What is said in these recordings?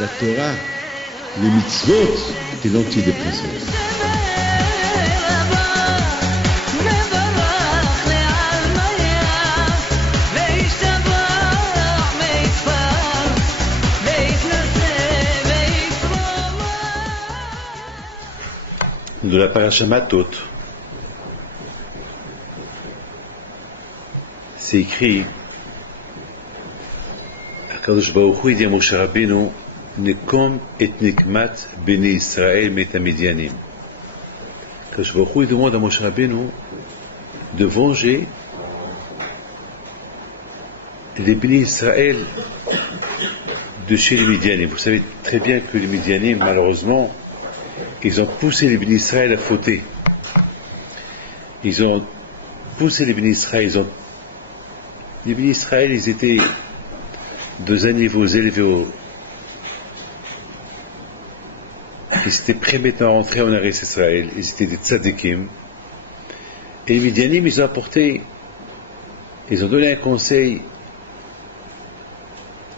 La Torah, les mitzvot et l'antidépresseur. De la paracha Matot, c'est écrit, Akadosh Baruch Hu dit à Moshe Rabbeinu, Nekom et Nikmat Bene Israël Metamidianim. Akadosh Baruch Hu demande à Moshe Rabbeinu de venger les Bene Israël de chez les Midianim. Vous savez très bien que les Midianim, malheureusement, ils ont poussé les Bénis Israël à fauter. Ils ont poussé les Bénis Israël. Les Bénis Israël, ils étaient dans un niveau élevé. Ils étaient prêts maintenant à rentrer en Eretz Israël. Ils étaient des tzadikim. Et les Midianim, ils ont donné un conseil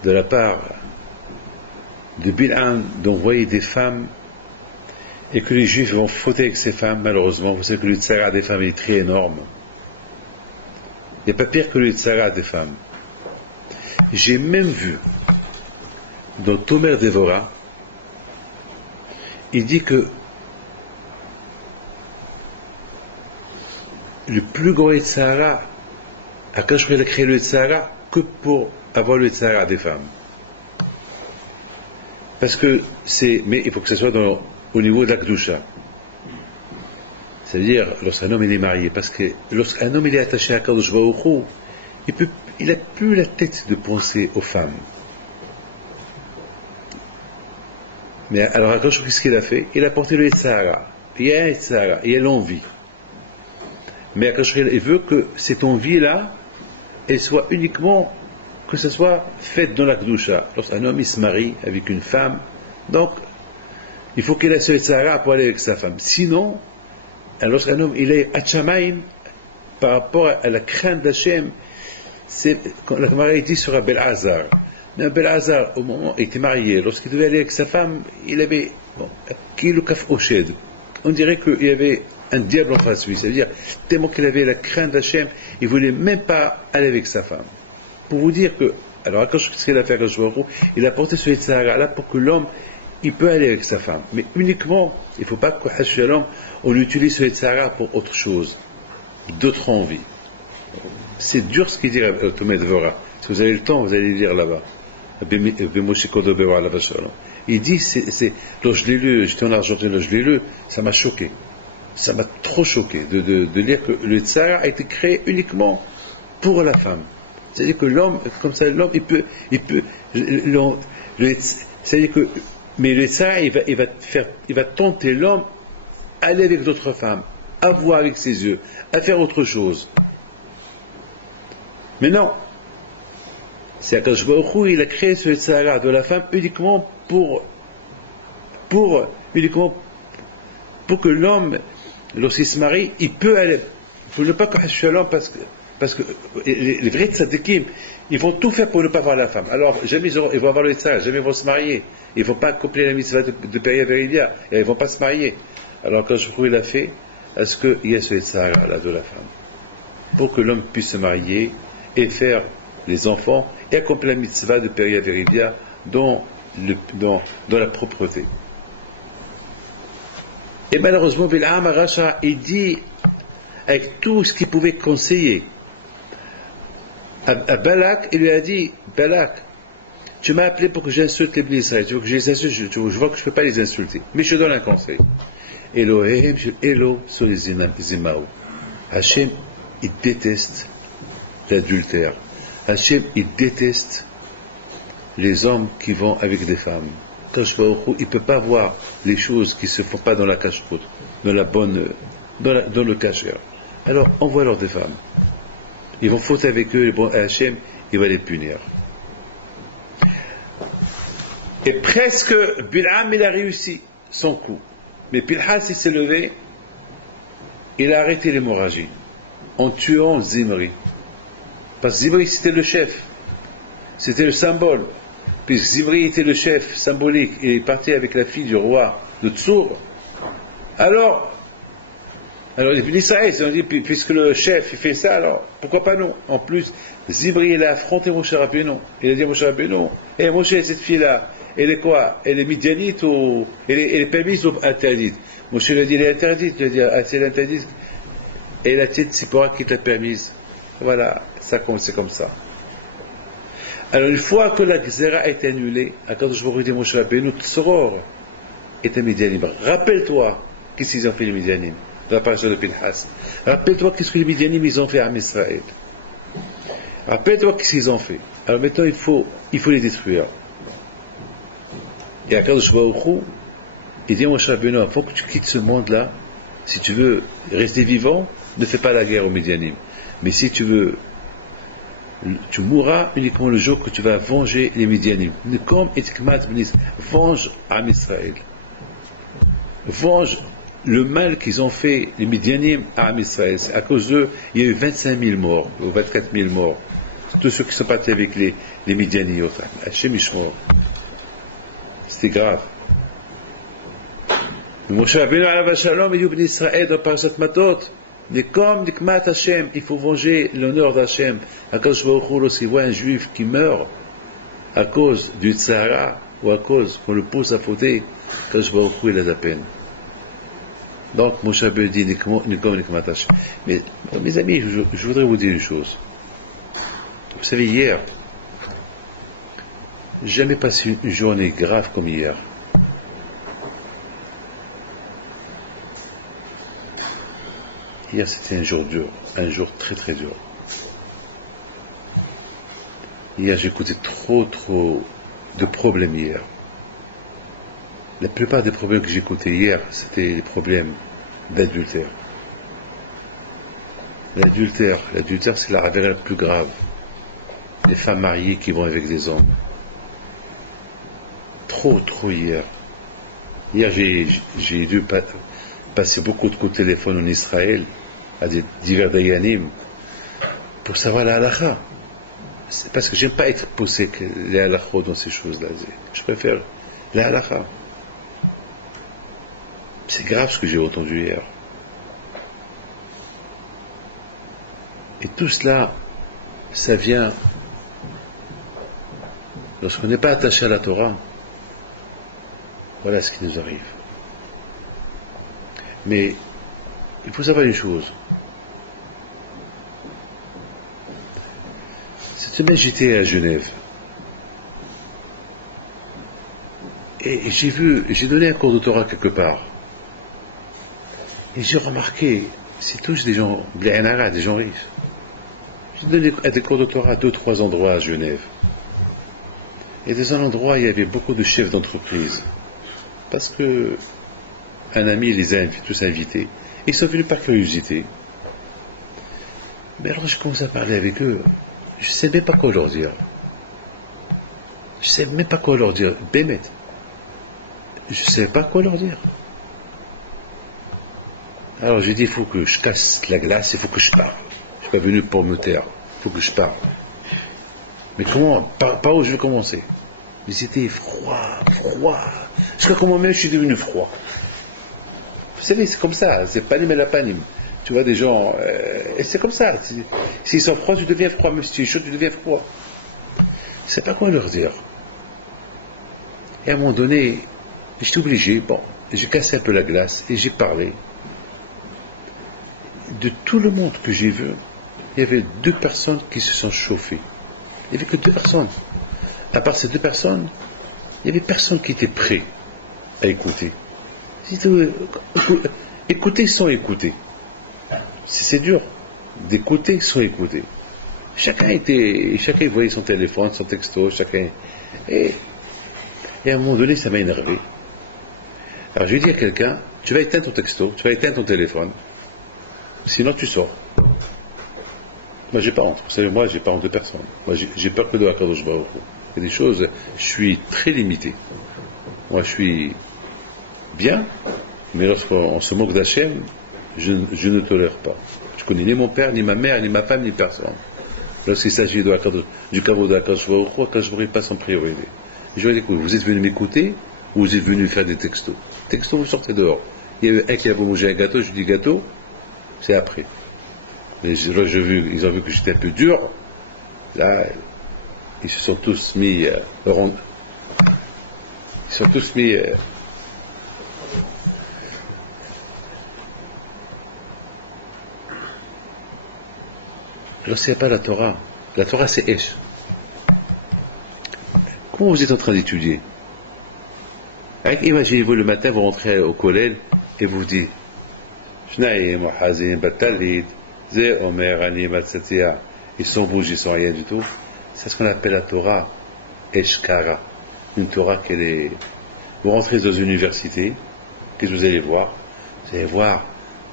de la part de Bil'am d'envoyer des femmes et que les Juifs vont fauter avec ces femmes, malheureusement. Vous savez que le tzara des femmes est très énorme. Il n'y a pas pire que le tzara des femmes. J'ai même vu, dans Tomer Devora, il dit que le plus grand tzara, Akadosh Baruch Hu a créé le tzara que pour avoir le tzara des femmes. Parce que mais il faut que ce soit au niveau de la Kedusha. C'est-à-dire, lorsqu'un homme est marié, parce que lorsqu'un homme est attaché à Akadosh Baruch Hu, il n'a plus la tête de penser aux femmes. Mais alors, Akadosh Baruch Hu, qu'est-ce qu'il a fait? Il a porté le Yetzirah. Il y a un Yetzirah, il y a l'envie. Mais Akadosh Baruch Hu, il veut que cette envie-là, elle soit uniquement, que ce soit faite dans la Kedusha. Lorsqu'un homme il se marie avec une femme, donc, il faut qu'il ait ce Yetzirah pour aller avec sa femme. Sinon, lorsqu'un homme il est Hatchamaïm, par rapport à la crainte d'Hachem, c'est quand la Gemara dit sur Abel Hazar. Mais Abel Hazar, au moment où il était marié, lorsqu'il devait aller avec sa femme, il avait Kilo Kaf Oshed. On dirait qu'il y avait un diable en face de lui. C'est-à-dire, tellement qu'il avait la crainte d'Hachem, il ne voulait même pas aller avec sa femme. Pour vous dire que, alors, qu'est-ce qu'il a fait avec Akadosh Baruch Hu? Il a porté ce Yetzirah là pour que l'homme il peut aller avec sa femme, mais uniquement, il ne faut pas qu'on utilise ce Yetzirah pour autre chose, d'autres envies. C'est dur ce qu'il dit à Tomer Devora. Si vous avez le temps, vous allez lire là-bas. Il dit, lorsque je l'ai lu, j'étais en Argentine, lorsque je l'ai lu, ça m'a choqué. Ça m'a trop choqué de lire que le Yetzirah a été créé uniquement pour la femme. C'est-à-dire que l'homme, comme ça, l'homme, c'est-à-dire que mais le Yetzirah, il va tenter l'homme à aller avec d'autres femmes, à voir avec ses yeux, à faire autre chose. Mais non, c'est Akadosh Baruch Hu, il a créé ce Yetzirah de la femme uniquement pour que l'homme, lorsqu'il se marie, il peut aller. Il ne faut pas que l'homme parce que les vrais tzadikim, ils vont tout faire pour ne pas voir la femme. Alors, jamais ils vont avoir le Yetzirah, jamais ils vont se marier. Ils ne vont pas accomplir la mitzvah de Peria Veridia, et ils ne vont pas se marier. Alors, quand je trouve il a fait, est-ce qu'il y a ce Yetzirah là de la femme? Pour que l'homme puisse se marier et faire les enfants et accomplir la mitzvah de Peria Veridia dans la propreté. Et malheureusement, Bil'am Aracha, il dit, avec tout ce qu'il pouvait conseiller, à Balak, il lui a dit, Balak, tu m'as appelé pour que j'insulte les Bnei Israël, tu veux que je les insulte, je vois que je ne peux pas les insulter, mais je te donne un conseil. Elo sur les Zimaou. Hachem, il déteste l'adultère. Hachem, il déteste les hommes qui vont avec des femmes. Akadosh Baruch Hu, il ne peut pas voir les choses qui ne se font pas dans la cache-route, dans la bonne, dans le kasher. Alors, envoie-leur des femmes. Ils vont fauter avec eux, bon, Hachem, il va les punir. Et presque, Bil'am, il a réussi son coup. Mais Pinhas, il s'est levé, il a arrêté l'hémorragie en tuant Zimri. Parce que Zimri, c'était le chef, c'était le symbole. Puis Zimri était le chef symbolique, il est parti avec la fille du roi de Tsour. Alors les Israël, ils ont dit, puisque le chef il fait ça, alors pourquoi pas nous? En plus, Zimri, il a affronté Moshe Rabbeinu. Il a dit à Moshe Rabbeinu, Moshe, cette fille-là, elle est quoi? Elle est midianite ou elle est permise ou interdite? Moshe lui a dit, elle est interdite. Il a dit, ah, c'est interdite. Et la petite Tzipora qui te l'a permise. Voilà, ça c'est comme ça. Alors, une fois que la Gzera a été annulée, Akadosh Baruch Hu dit Moshe Rabbeinu, Tzoror est un Midianim. Rappelle-toi qu'est-ce qu'ils ont fait les Midianim dans la parasha de Pinhas. Rappelle-toi qu'est-ce que les Midianim ils ont fait à Israël. Rappelle-toi qu'est-ce qu'ils ont fait. Alors maintenant, il faut les détruire. Et Akadosh Baruch Hu, il dit à Moshe Rabbeinu, avant que tu quittes ce monde-là, si tu veux rester vivant, ne fais pas la guerre aux Midianim. Mais si tu veux, tu mourras uniquement le jour que tu vas venger les Midianim. Venge Am Israël. Venge le mal qu'ils ont fait, les Midianim, à Am Israël. À cause d'eux, il y a eu 25 000 morts, ou 24 000 morts. Tous ceux qui sont partis avec les Midianiot. Hachem Ishmor. C'était grave. Moshe Rabbeinu alav shalom, il dit au Israël dans Parashat Matot, mais comme Nikmat Hashem, il faut venger l'honneur d'Hachem. Akadosh Baruch Hu, lorsqu'il voit un juif qui meurt à cause du Tzahara, ou à cause qu'on le pousse à fauter, Akadosh Baruch Hu, il a de la peine. Donc Moshe Rabbeinu dit Nikmat Hashem. Mais mes amis, je voudrais vous dire une chose. Vous savez, hier, j'ai jamais passé une journée grave comme hier. Hier, c'était un jour dur, un jour très très dur. Hier, j'ai écouté trop de problèmes hier. La plupart des problèmes que j'ai écoutés hier, c'était les problèmes d'adultère. L'adultère, c'est la ravera la plus grave. Les femmes mariées qui vont avec des hommes. Trop hier. Hier, j'ai dû passer beaucoup de coups de téléphone en Israël à divers dayanim pour savoir la halakha. C'est parce que j'aime pas être poussé les halakhot dans ces choses-là. Je préfère les halakha. C'est grave ce que j'ai entendu hier. Et tout cela, ça vient lorsqu'on n'est pas attaché à la Torah. Voilà ce qui nous arrive. Mais il faut savoir une chose. Cette semaine, j'étais à Genève. Et j'ai donné un cours de Torah quelque part. Et j'ai remarqué, c'est tous des gens, des gens riches. J'ai donné des cours de Torah à 2-3 endroits à Genève. Et dans un endroit, il y avait beaucoup de chefs d'entreprise. Parce que un ami les a tous invités. Ils sont venus par curiosité. Mais alors je commence à parler avec eux. Je ne sais même pas quoi leur dire. Je ne sais même pas quoi leur dire. Bémet. Je ne sais pas quoi leur dire. Alors j'ai dit, il faut que je casse la glace, il faut que je parle. Je ne suis pas venu pour me taire. Il faut que je parle. Mais comment, par où je vais commencer? Mais c'était froid. Jusqu'à comment même je suis devenu froid. Vous savez, c'est comme ça, c'est panim et la panim. Tu vois des gens, et c'est comme ça. S'ils sont froids, tu deviens froid. Même si tu es chaud, tu deviens froid. Je ne sais pas quoi leur dire. Et à un moment donné, j'étais obligé, j'ai cassé un peu la glace et j'ai parlé. De tout le monde que j'ai vu, il y avait 2 personnes qui se sont chauffées. Il n'y avait que 2 personnes. À part ces 2 personnes, il n'y avait personne qui était prêt à écouter. Écouter sans écouter. C'est dur d'écouter sans écouter. Chacun voyait son téléphone, son texto, chacun. Et Et à un moment donné, ça m'a énervé. Alors je vais dire à quelqu'un, tu vas éteindre ton texto, tu vas éteindre ton téléphone, sinon tu sors. Moi j'ai pas honte, vous savez, moi j'ai pas honte de personne. Moi j'ai peur que de Akadosh Baruch Hu. Il y a des choses, je suis très limité. Moi je suis bien, mais lorsqu'on se moque d'Hachem, je ne tolère pas. Je connais ni mon père, ni ma mère, ni ma femme, ni personne. Lorsqu'il s'agit du caveau d'Akadosh Baruch Hu, Akadosh Baruch Hu passe en priorité. Je vais dire, vous êtes venu m'écouter ou vous êtes venu faire des textos. Textos, vous sortez dehors. Il y a un qui a voulu manger un gâteau, je lui dis gâteau, c'est après. Mais là, ils ont vu que j'étais un peu dur. Là, ils se sont tous mis ils se sont tous mis lorsqu'il n'y a pas la Torah c'est Esh. Comment vous êtes en train d'étudier? Imaginez-vous le matin, vous rentrez au collège et vous dites ils sont bouges, ils sont rien du tout. C'est ce qu'on appelle la Torah Eshkara. Une Torah qu'elle est. Vous rentrez dans une université, qu'est-ce que vous allez voir? Vous allez voir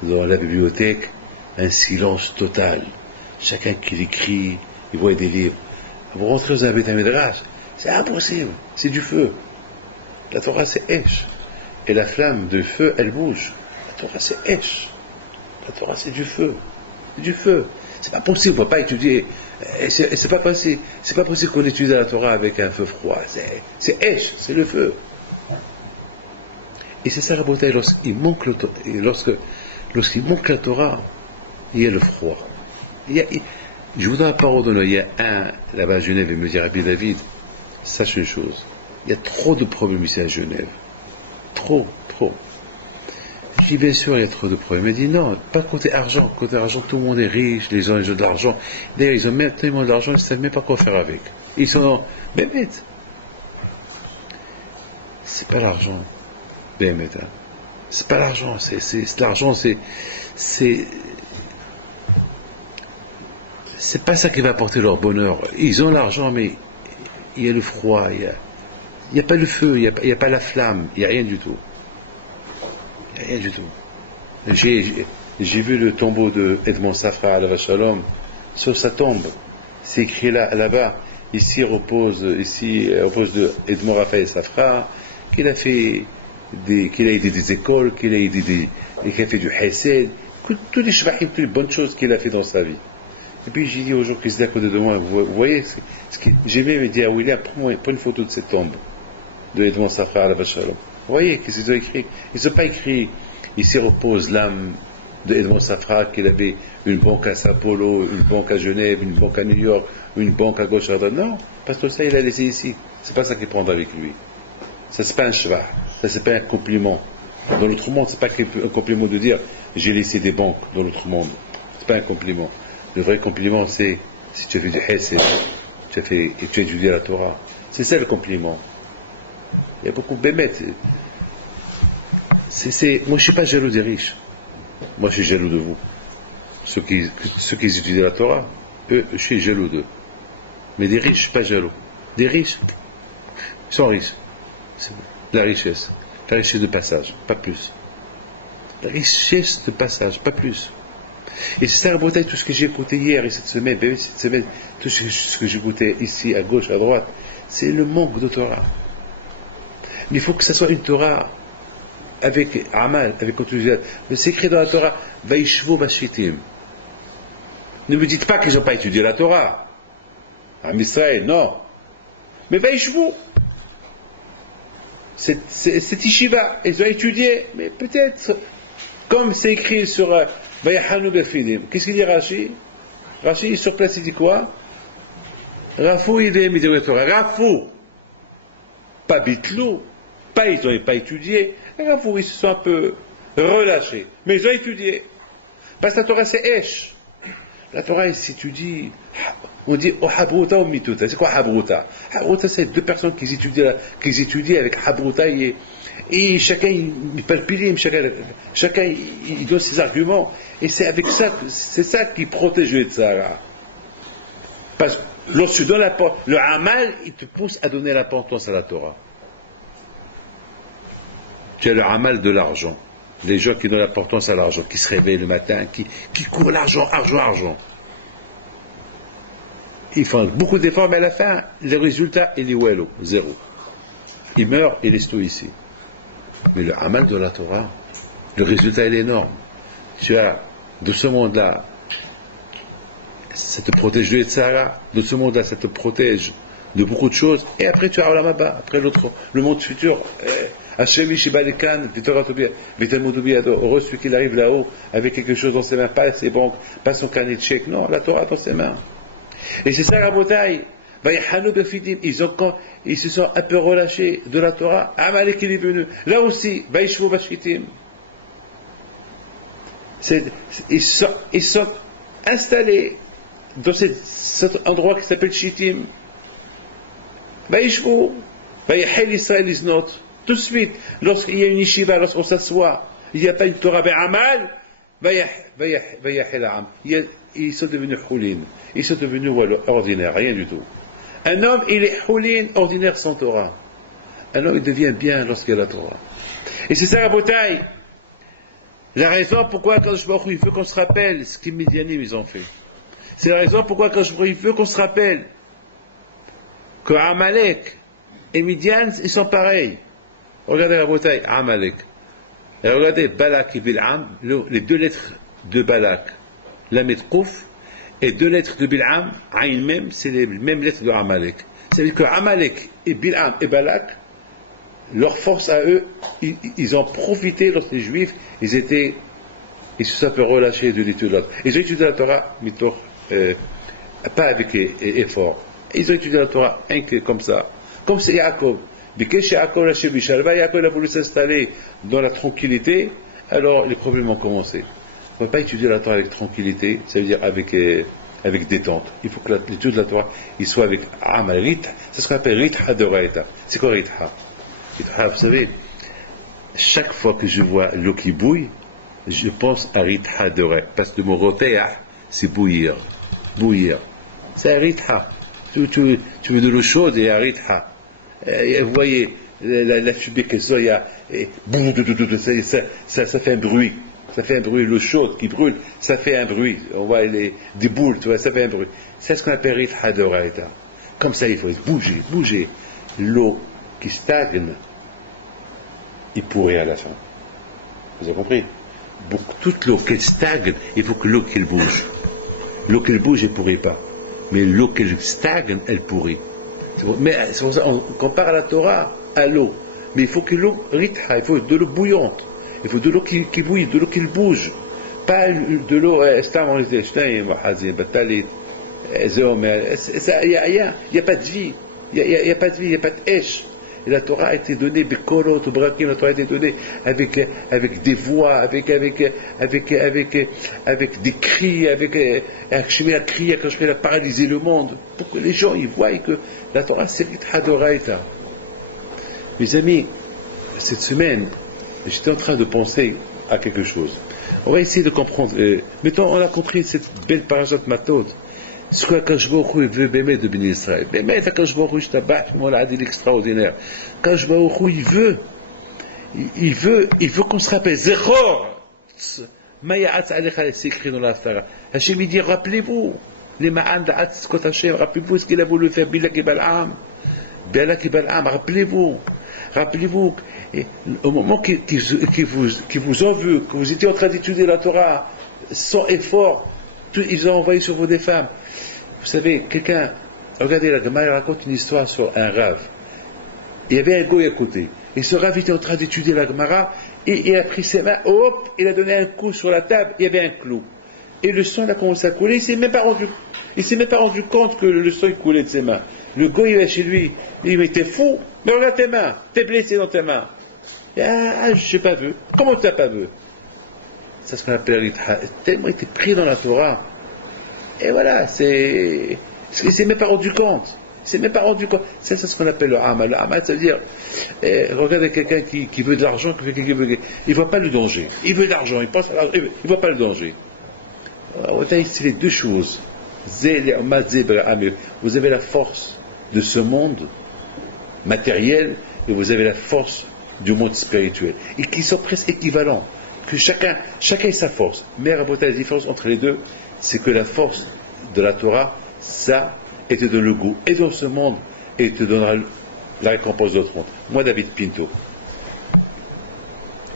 dans la bibliothèque un silence total. Chacun qui écrit, il voit des livres. Vous rentrez dans un Beth Midrash, c'est impossible, c'est du feu. La Torah c'est Esh. Et la flamme de feu, elle bouge. La Torah c'est Esh. La Torah c'est du feu. C'est du feu. C'est pas possible, on ne peut pas étudier. C'est pas possible. C'est pas possible qu'on étudie la Torah avec un feu froid. C'est Esh, c'est le feu. Et c'est ça, Rabotai, lorsqu'il manque la Torah, il y a le froid. Je vous donne la parole d'honneur. Il y a un, là-bas à Genève, il me dit, Rabbi David, sache une chose. Il y a trop de problèmes ici à Genève. Trop. Je dis, bien sûr, il y a trop de problèmes. Il dit, non, pas côté argent. Côté argent, tout le monde est riche, les gens, ils ont de l'argent. D'ailleurs, ils ont même tellement d'argent, ils ne savent même pas quoi faire avec. Ils sont bêtes. C'est pas l'argent. Bêtes, hein. C'est pas l'argent. C'est l'argent, c'est pas ça qui va apporter leur bonheur. Ils ont l'argent, mais il y a le froid, il n'y a pas le feu, il n'y a pas la flamme, il n'y a rien du tout. Rien du tout. J'ai vu le tombeau de Edmond Safra à Shalom. Sur sa tombe, c'est écrit là-bas. Ici repose de Edmond Raphaël Safra, qu'il a aidé des écoles, qu'il a fait du Hesed, tous les shvahim, toutes les bonnes choses qu'il a fait dans sa vie. Et puis j'ai dit aux gens qui étaient à côté de moi, vous voyez, j'ai même dit à William, prends une photo de cette tombe de Edmond Safra à Shalom. Vous voyez, qu'est-ce qu'ils ont écrit? Ils n'ont pas écrit, ici repose l'âme de Edmond Safra, qu'il avait une banque à Sao Paulo, une banque à Genève, une banque à New York, une banque à gauche. Non, parce que ça, il a laissé ici. C'est pas ça qu'il prend avec lui. Ça, c'est pas un shvah. Ça, c'est pas un compliment. Dans l'autre monde, c'est pas un compliment de dire j'ai laissé des banques dans l'autre monde. C'est pas un compliment. Le vrai compliment, c'est si tu as fait du hesed, tu as étudié la Torah. C'est ça le compliment. Il y a beaucoup de bémettes. Moi, je suis pas jaloux des riches. Moi, je suis jaloux de vous. Ceux qui étudient la Torah, eux, je suis jaloux d'eux. Mais des riches, je suis pas jaloux. Des riches, ils sont riches. C'est la richesse. La richesse de passage, pas plus. La richesse de passage, pas plus. Et c'est ça, Rabotai, tout ce que j'ai écouté hier et cette semaine, tout ce que j'ai écouté ici, à gauche, à droite, c'est le manque de Torah. Mais il faut que ça soit une Torah avec Amal, avec enthousiasme. Mais c'est écrit dans la Torah, Vaishvo Bashitim. Ne me dites pas qu'ils n'ont pas étudié la Torah. En Israël, non. Mais Vaishvo. C'est Ishiva. Ils ont étudié, mais peut-être, comme c'est écrit sur Vayahanu Befidim. Qu'est-ce qu'il dit Rashi? Rashi, sur place, il dit quoi? Rafou, il est mis de la Torah. Rafou. Pas Bitlou. Pas, ils n'ont pas étudié. Rafou, ils se sont un peu relâchés. Mais ils ont étudié. Parce que la Torah, c'est Esh. La Torah, elle s'étudie. On dit oh Habruta ou Mituta. C'est quoi Habruta? Habruta, c'est deux personnes qui étudient avec Habruta et chacun il palpite, chacun il donne ses arguments. Et c'est avec ça, c'est ça qui protège le Tzara. Parce que lorsque tu donnes le Amal, il te pousse à donner l'importance à la Torah. Tu as le amal de l'argent. Les gens qui donnent l'importance à l'argent, qui se réveillent le matin, qui courent l'argent, argent. Ils font beaucoup d'efforts, mais à la fin, le résultat, il est wallo, zéro. Ils meurent, ils laissent tout ici. Mais le amal de la Torah, le résultat, il est énorme. Tu as, de ce monde-là, ça te protège de Yetzirah, de ce monde-là, ça te protège de beaucoup de choses, et après tu as Olam Haba, après l'autre, le monde futur, Hashem Ishiba Lekan, heureux celui qui arrive là-haut avec quelque chose dans ses mains, pas ses banques, pas son carnet de chèques, non, la Torah dans ses mains. Et c'est ça la bataille. Ils se sont un peu relâchés de la Torah. Amalek il est venu. Là aussi, Vaishvu Vashitim. Ils sont installés dans cet endroit qui s'appelle Shittim. Vaishvu. Vayahel Israël is not. Tout de suite, lorsqu'il y a une yeshiva, lorsqu'on s'assoit, il n'y a pas une Torah Amal, Vayahel Am. Ils sont devenus choulin. Ils sont devenus ordinaires, rien du tout. Un homme, il est choulin, ordinaire sans Torah. Un homme, il devient bien lorsqu'il y a la Torah. Et c'est ça la bataille. La raison pourquoi quand je il veut qu'on se rappelle ce que les Midianim ils ont fait. C'est la raison pourquoi quand je il veut qu'on se rappelle que Amalek et Midian, ils sont pareils. Regardez la bataille, Amalek. Et regardez Balak et Bil'am, les deux lettres de Balak, Lamed Kouf, et deux lettres de Bil'am, Aïn Mem, c'est les mêmes lettres de Amalek. C'est-à-dire que Amalek et Bil'am et Balak, leur force à eux, ils ont profité lorsque les Juifs, ils se sont un peu relâchés de l'étude de la Torah. Ils ont étudié la Torah, pas avec effort. Ils ont étudié la Torah comme ça. Comme c'est Yaakov. Yaakov a voulu s'installer dans la tranquillité, alors les problèmes ont commencé. On ne peut pas étudier la Torah avec tranquillité, ça veut dire avec détente. Il faut que l'étude de la Torah il soit avec Amal Ritha. C'est ce qu'on appelle Ritha de Raïta. C'est quoi Ritha? Ritha, vous savez, chaque fois que je vois l'eau qui bouille, je pense à Ritha de Raïta. Parce que le mot rotéa, c'est bouillir. Bouillir. C'est un Ritha. Tu veux de l'eau chaude et un Ritha. Vous voyez, la fumée que ça, ça fait un bruit. Ça fait un bruit, l'eau chaude qui brûle, ça fait un bruit. On voit des boules, tu vois, ça fait un bruit. C'est ce qu'on appelle Ritha de Raïta. Comme ça, il faut bouger. L'eau qui stagne, il pourrit à la fin. Vous avez compris? Toute l'eau qui stagne, il faut que l'eau qu'elle bouge. L'eau qu'elle bouge, elle ne pourrit pas. Mais l'eau qu'elle stagne, elle pourrit. Mais c'est pour ça qu'on compare la Torah à l'eau. Mais il faut que l'eau, Ritha, il faut de l'eau bouillante. Il faut de l'eau qui bouille, de l'eau qui bouge. Pas de l'eau, il n'y a pas de vie. Il n'y a pas de vie, il n'y a pas de hèche. Et la Torah a été donnée, Bekorot, Brakim, la Torah a été donnée avec des voix, avec des cris, Hachemé a crié, Hachemé a paralysé le monde, pour que les gens ils voient que la Torah c'est Ritha d'Oraïta. Mes amis, cette semaine, j'étais en train de penser à quelque chose. On va essayer de comprendre. Mettons, on a compris cette belle parashat Matot. Ce qu'Akadosh Baruch Hu veut bémet de Béni Israël. Bémet Akadosh Baruch Hu, je t'abat, mon adil extraordinaire. Akadosh Baruch Hu, il veut qu'on se rappelle. Zechor, Ma'ya'atz alecha, c'est écrit dans la Torah. Hachem il dit, rappelez-vous, les ma'an da'atz skot Hachem, rappelez-vous ce qu'il a voulu faire Bilak et Bal'am. Rappelez-vous, au moment qu'ils vous ont vu, que vous étiez en train d'étudier la Torah, sans effort, ils ont envoyé sur vous des femmes. Vous savez, regardez, la Gemara raconte une histoire sur un Rav. Il y avait un goy à côté. Et ce Rav était en train d'étudier la Gemara, et il a pris ses mains, hop, il a donné un coup sur la table, il y avait un clou. Et le sang a commencé à couler, il ne s'est même pas rendu compte que le sang coulait de ses mains. Le goy il va chez lui, il dit, mais t'es fou, mais regarde tes mains, t'es blessé dans tes mains. Ah, je n'ai pas vu. Comment tu n'as pas vu? C'est ce qu'on appelle l'itha. Tellement il était pris dans la Torah. Et voilà, il ne s'est même pas rendu compte. C'est ce qu'on appelle le amal. Le amal, ça veut dire, regardez quelqu'un qui veut de l'argent, il ne voit pas le danger. Il veut de l'argent, il pense à l'argent, il ne voit pas le danger. C'est les deux choses. Vous avez la force de ce monde matériel et vous avez la force du monde spirituel, et qui sont presque équivalents, que chacun ait sa force. Mais la différence entre les deux, c'est que la force de la Torah, ça, elle te donne le goût, et dans ce monde, et te donnera la récompense d'autre monde. Moi, David Pinto,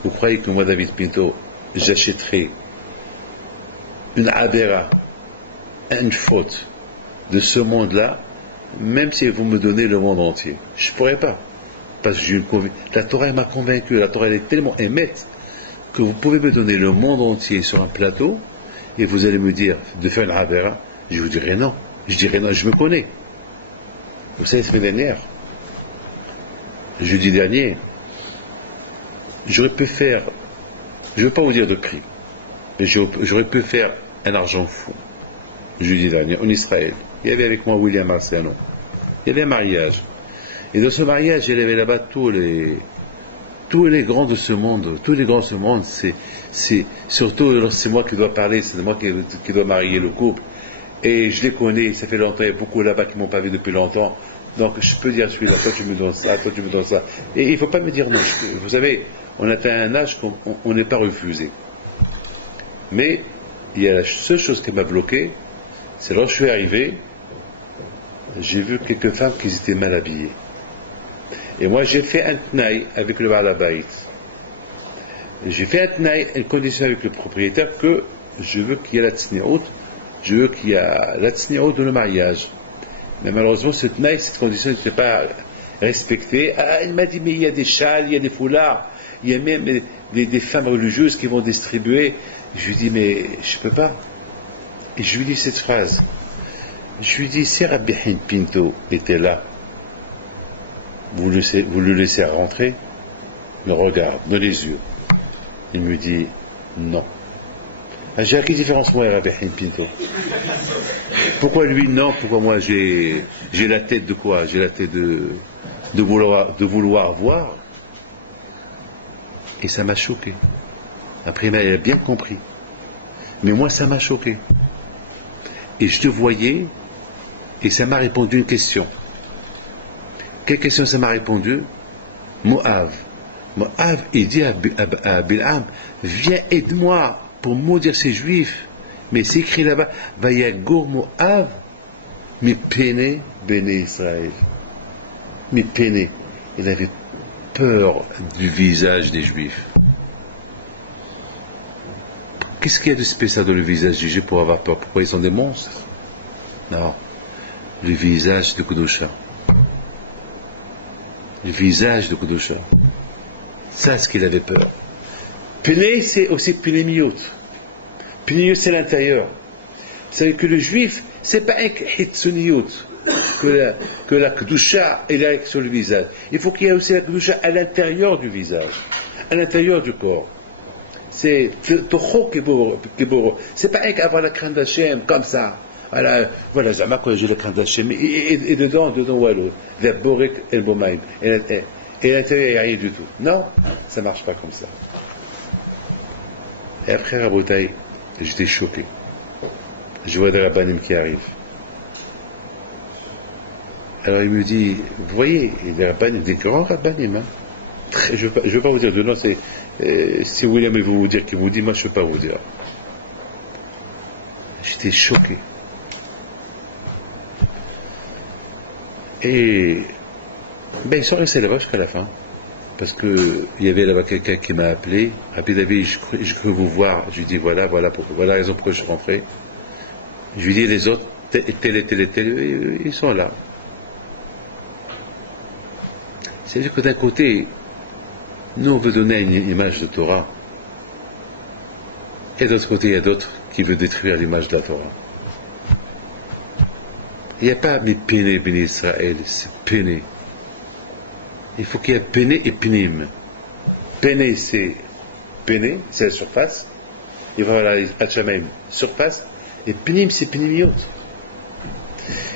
vous croyez que moi, David Pinto, j'achèterai une abéra, une faute de ce monde-là, même si vous me donnez le monde entier? Je ne pourrais pas. Parce que j'ai une conviction. La Torah m'a convaincu, la Torah elle est tellement émette que vous pouvez me donner le monde entier sur un plateau et vous allez me dire de faire une abéra. Je vous dirai non. Je dirai non, je me connais. Vous savez, la semaine dernière, jeudi dernier, j'aurais pu faire, je ne veux pas vous dire de prix, mais j'aurais pu faire un argent fou. Jeudi dernier, en Israël. Il y avait avec moi William Marciano. Il y avait un mariage. Et dans ce mariage, il y avait là-bas tous les grands de ce monde. Tous les grands de ce monde, surtout, c'est moi qui dois parler, c'est moi qui dois marier le couple. Et je les connais, ça fait longtemps, il y a beaucoup là-bas qui ne m'ont pas vu depuis longtemps. Donc je peux dire, celui-là, toi tu me donnes ça, toi tu me donnes ça. Et il ne faut pas me dire non. Vous savez, on atteint un âge qu'on n'est pas refusé. Mais il y a la seule chose qui m'a bloqué, c'est lorsque je suis arrivé, j'ai vu quelques femmes qui étaient mal habillées. Et moi j'ai fait un tnaï avec le Baalabait. J'ai fait un tnaï, une condition avec le propriétaire que je veux qu'il y ait la tsniout, je veux qu'il y ait la tsniout dans le mariage. Mais malheureusement cette condition n'était pas respectée. Ah, il m'a dit mais il y a des châles, il y a des foulards, il y a même des femmes religieuses qui vont distribuer. Je lui dis mais je ne peux pas. Et je lui dis cette phrase. Je lui dis, si Rabbi Pinto était là, vous le laissez rentrer, me regarde dans les yeux. Il me dit, non. J'ai quelle différence moi et Rabbi Pinto? Pourquoi lui non? Pourquoi moi j'ai la tête de quoi? J'ai la tête de vouloir voir. Et ça m'a choqué. Après, il a bien compris. Mais moi, ça m'a choqué. Et je te voyais, et ça m'a répondu une question. Quelle question ça m'a répondu? Moab. Moab, il dit à Bil'am, viens, aide-moi pour maudire ces juifs. Mais c'est écrit là-bas, Vayagour Moab, mi pene béné Israël. Mi pene. Il avait peur du visage des juifs. Qu'est-ce qu'il y a de spécial dans le visage des juifs pour avoir peur? Pourquoi ils sont des monstres? Non. Le visage de Kedusha. Le visage de Kedusha. Ça, c'est ce qu'il avait peur. Péné, c'est aussi Pénémiot. Pénémiot, c'est l'intérieur. C'est que le juif, c'est pas un Hitsuniot que la Kedusha est sur le visage. Il faut qu'il y ait aussi la Kedusha à l'intérieur du visage, à l'intérieur du corps. C'est Toho Kiboro. C'est pas qu'avoir la crainte d'Hachem comme ça. Voilà, jamais quand j'ai la crainte d'Hachem. Et dedans, voilà, vers Borek El Bomaim. Et à l'intérieur, il n'y a rien du tout. Non, ça ne marche pas comme ça. Et après Rabotai, j'étais choqué. Je vois des rabbanim qui arrivent. Alors il me dit, vous voyez, il y a des rabbanim, des grands rabbanim, hein. Je ne veux pas vous dire de nom, si William veut vous dire qu'il vous dit, moi je ne peux pas vous dire. J'étais choqué. Et ils sont restés là-bas jusqu'à la fin. Parce qu'il y avait là-bas quelqu'un qui m'a appelé. Rabbi David, je veux vous voir. Je lui dis voilà la raison pour laquelle je suis rentré. Je lui dis les autres, tel, ils sont là. C'est-à-dire que d'un côté, nous on veut donner une image de Torah. Et de l'autre côté, il y a d'autres qui veulent détruire l'image de la Torah. Il n'y a pas mais Péné, Béné Israël, c'est Péné. Il faut qu'il y ait Péné et Pénim. Péné, c'est la surface. Il va y avoir la Hachamaim, surface. Et Pénim, c'est Pénimiot.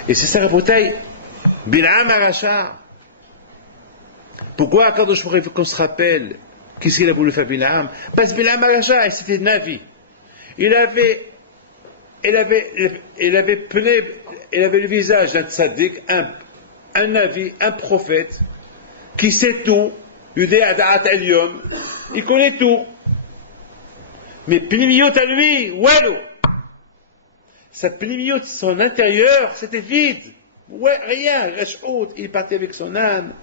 Et c'est ça la bataille. Bil'am Aracha. Pourquoi, quand qu'on se rappelle, qu'est-ce qu'il a voulu faire Bil'am? Parce que Bil'am Aracha, c'était Navi. Il avait le visage d'un tzaddik, un Navi, un prophète, qui sait tout, Il connaît tout. Mais Pnimiot à lui, wallo. Sa Pnimiot, son intérieur, c'était vide. Ouais, rien, Rash'out, il partait avec son âne.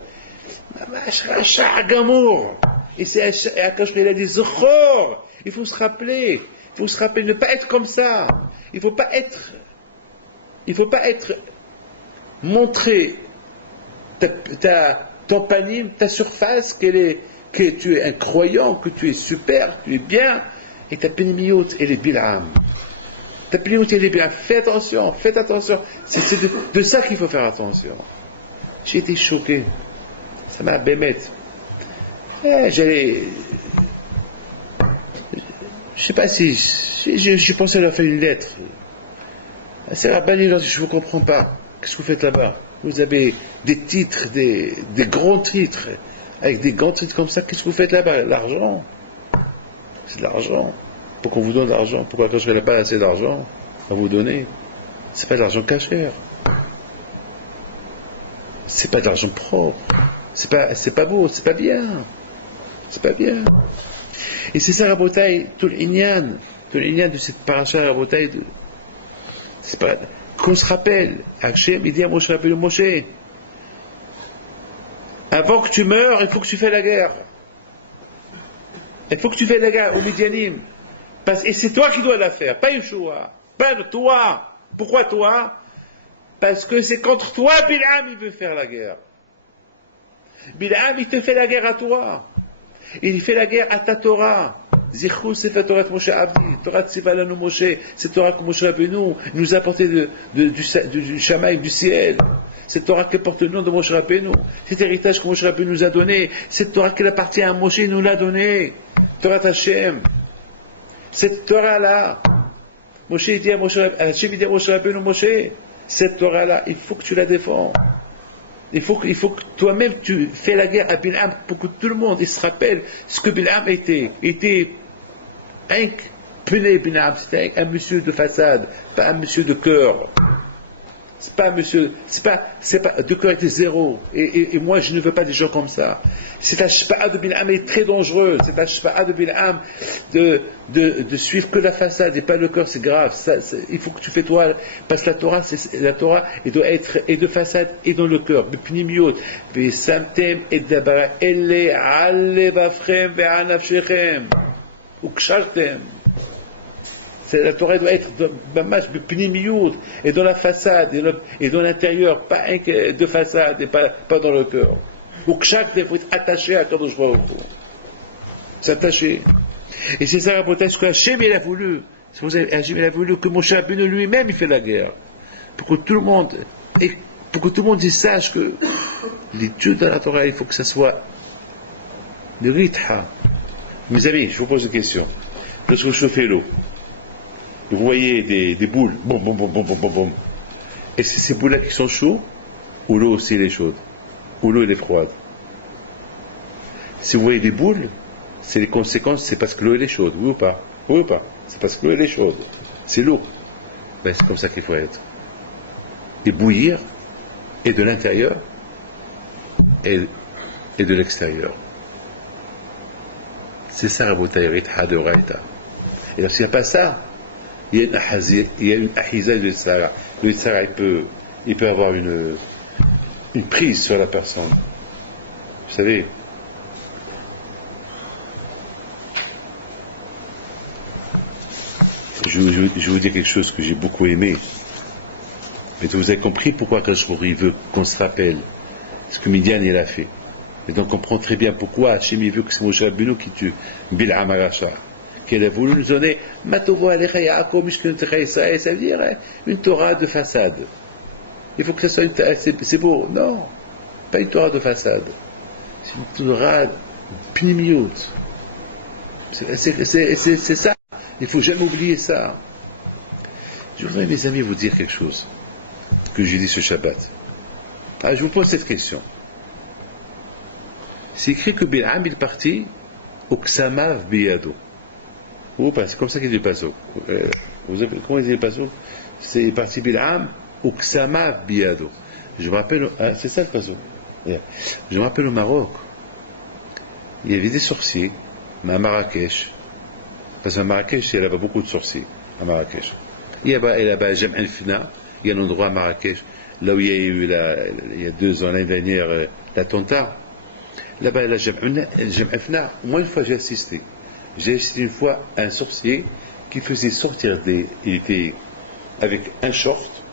Et c'est Akash, il a des horreurs. Il faut se rappeler. Ne pas être comme ça. Il faut pas être montrer ton panim, ta surface, que tu es un croyant, que tu es super, tu es bien, et ta pénimiote, elle est bil'am. Ta pénimiote, elle est bien. Faites attention. C'est de ça qu'il faut faire attention. J'ai été choqué. Ça m'a bémette. Je sais pas si j'ai pensé leur faire une lettre. C'est la bannie, je ne vous comprends pas. Qu'est-ce que vous faites là-bas? Vous avez des titres, des grands titres, avec des grands titres comme ça. Qu'est-ce que vous faites là-bas? L'argent. C'est de l'argent. Pourquoi on vous donne de l'argent? Pourquoi quand je n'ai pas assez d'argent à vous donner? C'est pas de l'argent caché. C'est pas de l'argent propre. C'est pas beau, c'est pas bien. Et c'est ça, Rabotai, tout l'Inyan de cette paracha, Rabotai, c'est pas qu'on se rappelle. Hachem, il dit à Moshe Rabbeinu, Moshe, avant que tu meurs, il faut que tu fasses la guerre. Il faut que tu fasses la guerre aux Midianim. Et c'est toi qui dois la faire, pas Yeshua. Pas toi. Pourquoi toi? Parce que c'est contre toi, Bil'am, il veut faire la guerre. Bil'am, il te fait la guerre à toi. Il fait la guerre à ta Torah. Zichru Sefer Torah Moshe Avdi, Torah Tzivalanu Moshe, cette Torah que Moshe Rabbeinu nous a apporté du Shamaï, du ciel. Cette Torah qui porte le nom de Moshe Rabbeinu. Cet héritage que Moshe Rabbeinu nous a donné. Cette Torah qui appartient à Moshe, il nous l'a donné. Torah Hashem. Cette Torah-là, Hashem dit à Moshe Rabbeinu, Moshe, cette Torah-là, il faut que tu la défends. Il faut que toi-même tu fais la guerre à Bil'am pour que tout le monde se rappelle ce que Bil'am était. Il était un Bil'am, c'était un monsieur de façade, pas un monsieur de cœur. C'est pas un monsieur, c'est pas, de cœur était zéro. Et moi je ne veux pas des gens comme ça. Cette ashpa'a de Bil'am est très dangereuse. Cette ashpa'a de Bil'am de suivre que la façade et pas le cœur, c'est grave. Il faut que tu fais toi, parce que la Torah, elle doit être et de façade et dans le cœur. B'pnimiot, v'samtem et dabara, elle alle bafrem ve'anafshechem, ukshartem. La Torah doit être et dans la façade et dans l'intérieur, pas de façade et pas dans le cœur. Donc chaque fois, il faut être attaché à Kadosh Baruch Hu. S'attacher. Et c'est ça, ce que Hachem il a voulu. Hachem il a voulu que Moshe Rabbeinu lui-même il fait la guerre. Pour que tout le monde sache que l'étude de la Torah, il faut que ça soit le ritha. Mes amis, je vous pose une question. Lorsque vous chauffez l'eau, vous voyez des boules, boum, boum, boum, boum, boum, boum, boum. Et c'est ces boules-là qui sont chaudes, ou l'eau aussi elle est chaude, ou l'eau elle est froide. Si vous voyez des boules, c'est les conséquences, c'est parce que l'eau elle est chaude, oui ou pas? Oui ou pas? C'est parce que l'eau elle est chaude. C'est l'eau. Ben, c'est comme ça qu'il faut être. Et bouillir, et de l'intérieur, et de l'extérieur. C'est ça, Rabotai, de Raïta. Et lorsqu'il n'y a pas ça, il y a une ahiza de Yitzhara. Le Yitzhara, il peut avoir une prise sur la personne. Vous savez, je vais vous dire quelque chose que j'ai beaucoup aimé. Mais vous avez compris pourquoi Kashrouri veut qu'on se rappelle ce que Midian il a fait. Et donc on comprend très bien pourquoi Hachem veut que c'est Moshe Rabbeinu qui tue Bil'am Aracha. Qu'elle a voulu nous donner Matovo Alecha Yaakov Mishkenetecha Israël, ça veut dire une Torah de façade. Il faut que ça soit c'est beau. Non, pas une Torah de façade. C'est une Torah pnimiot. C'est ça. Il ne faut jamais oublier ça. Je voudrais, mes amis, vous dire quelque chose que j'ai dit ce Shabbat. Ah, je vous pose cette question. C'est écrit que Bil'am est parti au Ksamav Biyado. Ou pas, c'est comme ça qu'il dit le paso. Comment il dit le paso? C'est parti Bil'am au Ksamav Biyado. Je me rappelle, c'est ça le paso. Je me rappelle au Maroc, il y avait des sorciers, mais à Marrakech, parce qu'à Marrakech, il y avait beaucoup de sorciers, à Marrakech. Il y a là-bas Jem El Fna, il y a un endroit à Marrakech, là où il y a eu, il y a 2 ans, l'année dernière, l'attentat. Là-bas, il y a Jem El Fna, moi une fois j'ai assisté. J'ai assisté une fois à un sorcier qui faisait sortir il était avec un short,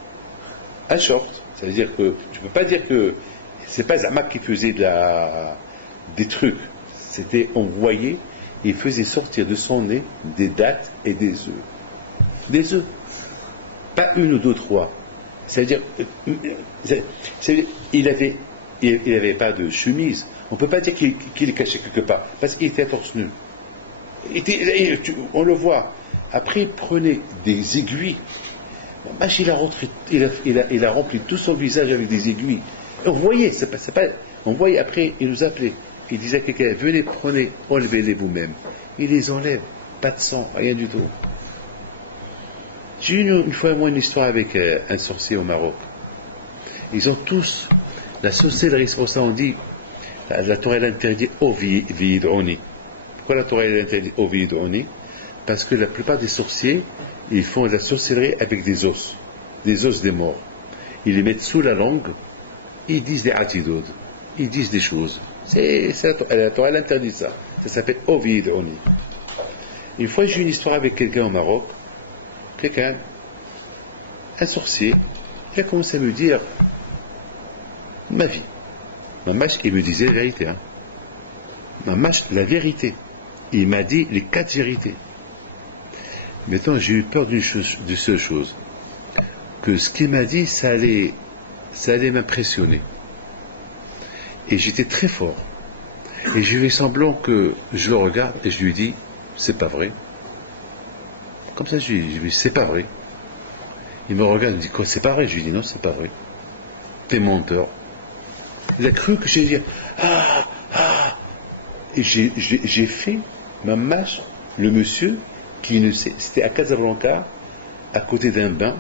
ça veut dire que, je ne peux pas dire que, c'est pas Zama qui faisait des trucs, c'était, on voyait, il faisait sortir de son nez des dattes et des œufs. Des œufs. Pas 1 ou 2, 3. C'est-à-dire, il avait pas de chemise. On ne peut pas dire qu'il est caché quelque part, parce qu'il était à torse nu. On le voit. Après, il prenait des aiguilles. Il a rempli tout son visage avec des aiguilles. Et on voyait, on voyait après, il nous appelait. Il disait à quelqu'un, venez, prenez, enlevez-les vous-même. Il les enlève. Pas de sang, rien du tout. J'ai eu une fois une histoire avec un sorcier au Maroc. Ils ont tous, la sorcellerie, c'est pour ça on dit, la Torah elle interdit Ovid'oni. Pourquoi la Torah elle interdit Ovid'oni? Parce que la plupart des sorciers, ils font de la sorcellerie avec des os des morts. Ils les mettent sous la langue, ils disent des atidod, ils disent des choses. La Torah elle interdit ça. Ça s'appelle Ovid'oni. Une fois j'ai eu une histoire avec quelqu'un au Maroc, un sorcier, il a commencé à me dire ma vie. Mamash, il me disait la vérité. Mamash, la vérité. Il m'a dit les 4 vérités. Maintenant, j'ai eu peur d'une seule chose. Que ce qu'il m'a dit, ça allait m'impressionner. Et j'étais très fort. Et je lui ai semblant que je le regarde et je lui dis, c'est pas vrai. Comme ça, je lui dis, c'est pas vrai. Il me regarde et me dit, quoi, c'est pas vrai? Je lui dis, non, c'est pas vrai. T'es menteur. Il a cru que j'allais dire, Et j'ai fait ma mâche, le monsieur, qui ne sait, c'était à Casablanca, à côté d'un bain,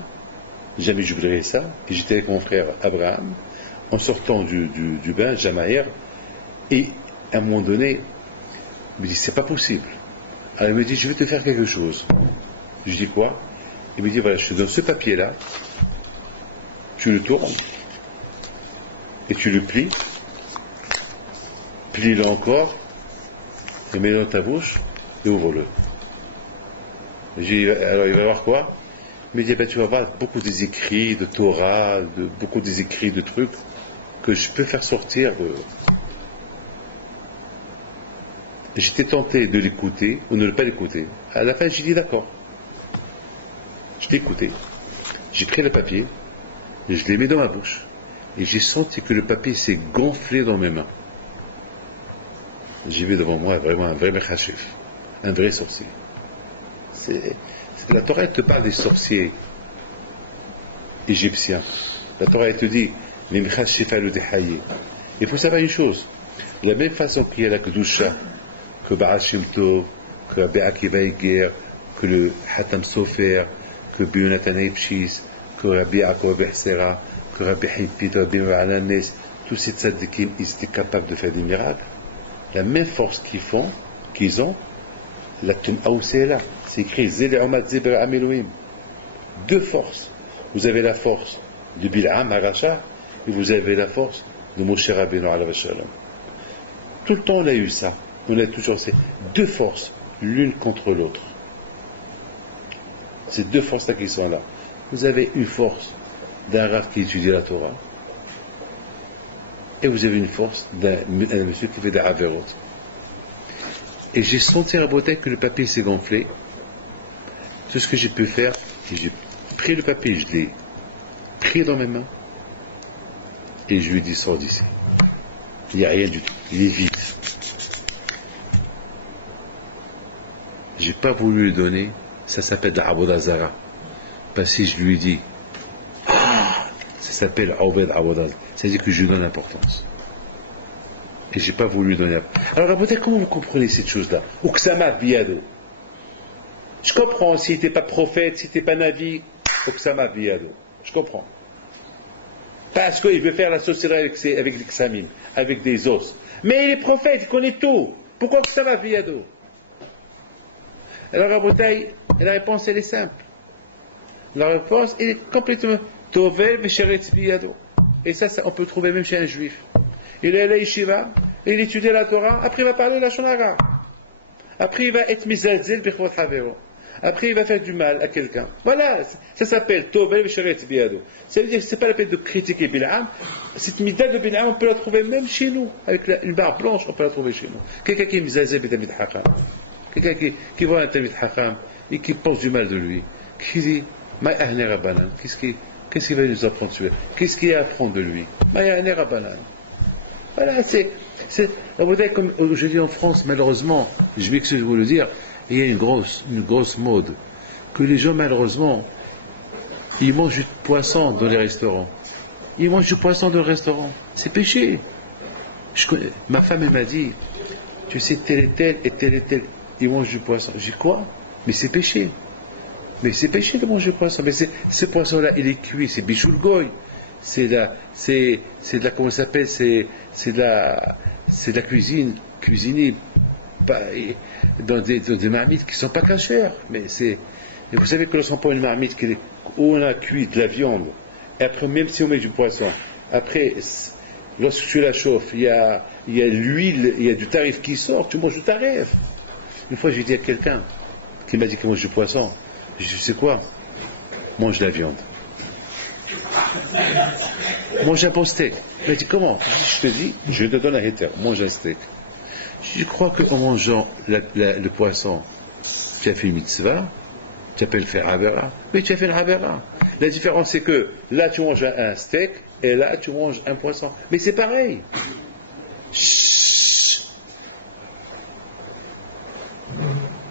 jamais j'oublierai ça, et j'étais avec mon frère Abraham, en sortant du bain, Jamaïr, et à un moment donné, il me dit, c'est pas possible. Alors il me dit, je vais te faire quelque chose. Je dis quoi? Il me dit, voilà, je te donne ce papier-là, tu le tournes, et tu le plies, plie-le encore, et mets-le dans ta bouche, et ouvre-le. Alors il va voir quoi? Il me dit, ben, tu vas voir beaucoup des écrits de Torah, beaucoup des écrits de trucs, que je peux faire sortir de... J'étais tenté de l'écouter, ou de ne pas l'écouter. À la fin, j'ai dit d'accord. Je l'ai écouté. J'ai pris le papier, et je l'ai mis dans ma bouche, et j'ai senti que le papier s'est gonflé dans mes mains. J'ai vu devant moi vraiment un vrai mechachif, un vrai sorcier. C'est que la Torah te parle des sorciers égyptiens. La Torah te dit, les mechachif al-Udehaye. Il faut savoir une chose, de la même façon qu'il y a la Kedusha, que Baal Shem Tov, que Rabbi Akiva Eger, que le Hatam Sofer, que Bionatan Eipshis, que Rabbi Yaakov Bersera, que Rabbi Hippit, Rabbi Ma'alanes, tous ces tzadikim, ils étaient capables de faire des miracles. La même force qu'ils ont, la Tum'aou c'est là. C'est écrit Zele Omad Zeber Ameloim. 2 forces. Vous avez la force de Bil'am Aracha et vous avez la force de Moshe Rabbeinu alayhi shalom. Tout le temps on a eu ça. On a toujours ces 2 forces, l'une contre l'autre. Ces 2 forces-là qui sont là. Vous avez une force d'un Rav qui étudie la Torah, et vous avez une force d'un monsieur qui fait des avérots. Et j'ai senti à beauté que le papier s'est gonflé. Tout ce que j'ai pu faire, c'est que j'ai pris le papier, je l'ai pris dans mes mains, et je lui ai dit, sors d'ici. Il n'y a rien du tout, il est vide. J'ai pas voulu lui donner, ça s'appelle de l'Abodazara. Parce que je lui ai dit, ça s'appelle Obed Abodaz. C'est-à-dire que je lui donne l'importance. Et j'ai pas voulu lui donner. Alors peut-être comment vous comprenez cette chose-là? Uksama biyado. Je comprends s'il n'était pas prophète, s'il n'était pas navi, Uksama biyado. Je comprends. Parce qu'il veut faire la sorcellerie avec les ksamim, avec des os. Mais il est prophète, il connaît tout. Pourquoi que ça va, Biado? Alors, Rabotai, la réponse, elle est simple. La réponse est complètement Tovel Vesheretz Biado. Et ça, on peut le trouver même chez un juif. Il est à la yeshiva, il étudie la Torah, après il va parler la Shonara. Après il va être mizalzel b'chvod havero. Après il va faire du mal à quelqu'un. Voilà, ça s'appelle Tovel Vesheretz Biado. Ça veut dire que ce n'est pas la peine de critiquer Bil'am. Cette mida de Bil'am, on peut la trouver même chez nous. Avec une barre blanche, on peut la trouver chez nous. Quelqu'un qui est mizalzel b'tamid hacham. Quelqu'un qui voit un tamid hacham et qui pense du mal de lui. Qui dit, Ma ahne rabbanan. Qu'est-ce qu'il va nous apprendre sur lui? Qu'est-ce qu'il y a à apprendre de lui? Ma ahne rabbanan. Voilà, comme je dis en France, malheureusement, je m'excuse de vous le dire, il y a une grosse mode, que les gens, malheureusement, ils mangent du poisson dans les restaurants. Ils mangent du poisson dans le restaurant. C'est péché. Ma femme, elle m'a dit, tu sais, tel et tel, ils mangent du poisson. J'ai dit, quoi? Mais c'est péché. Mais c'est péché de manger du poisson. Mais ce poisson-là, il est cuit, c'est bichoul goy. C'est de la, comment ça s'appelle, c'est de la cuisine, cuisinée dans des marmites qui ne sont pas cachères. Et vous savez que lorsqu'on prend une marmite où on a cuit de la viande, et après, même si on met du poisson, après, lorsque tu la chauffes, il y a l'huile, il y a du tarif qui sort, tu manges du tarif. Une fois, j'ai dit à quelqu'un qui m'a dit qu'il mange du poisson, je dis, c'est quoi? Mange de la viande. Mange un bon steak. Il m'a dit, comment? Je te dis, je te donne un héter, mange un steak. Je crois qu'en mangeant le poisson, tu as fait une mitzvah, tu as fait le faire avera, mais tu as fait une avera. La différence, c'est que là, tu manges un steak, et là, tu manges un poisson. Mais c'est pareil. Chut.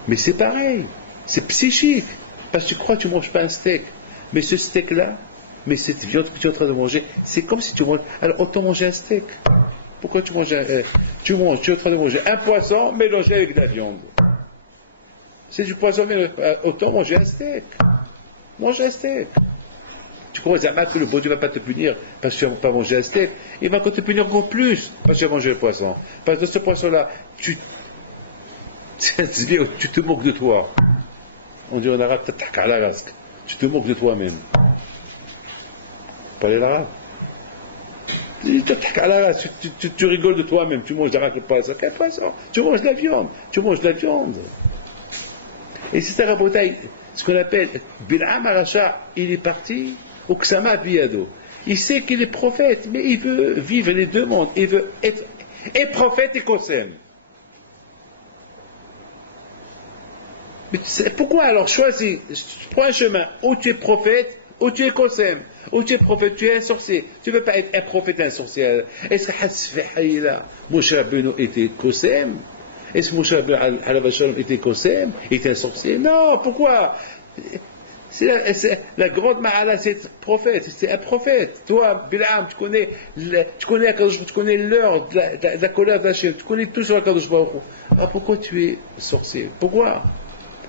Mais c'est pareil. C'est psychique. Parce que tu crois que tu ne manges pas un steak. Mais ce steak-là, mais cette viande que tu es en train de manger, c'est comme si tu manges. Alors autant manger un steak. Pourquoi tu manges tu es en train de manger un poisson mélangé avec de la viande. C'est du poisson, mais autant manger un steak. Mange un steak. Tu crois que le bon Dieu ne va pas te punir parce que tu n'as pas mangé un steak. Il va te punir encore plus parce que tu as mangé le poisson. Parce que de ce poisson-là, tu te moques de toi. On dit en arabe, tu te moques de toi-même. Parlez l'arabe. Tu rigoles de toi-même, tu manges le poisson. Quel poisson? Tu manges de la viande. Tu manges de la viande. Et c'est un rabotaï, ce qu'on appelle Bil'am Aracha, il est parti au Ksama Biyado. Il sait qu'il est prophète, mais il veut vivre les deux mondes. Il veut être et prophète et Kosem. Mais pourquoi alors choisis? Prends un chemin où tu es prophète, où tu es Kosem, où tu es prophète, tu es un sorcier. Tu ne veux pas être un prophète et un sorcier. Est-ce que Hasfeh Moshe Rabbeinu était Kosem? Est-ce que Moshe Rabbeinu était Kosem? Était un sorcier? Non, pourquoi? C'est la grande Ma'ala, c'est prophète, c'est un prophète. Toi, Bil'am, tu connais l'heure de la colère d'Hachem, tu connais tout sur la Kadosh Baruch Hu. Ah, pourquoi tu es sorcier? Pourquoi?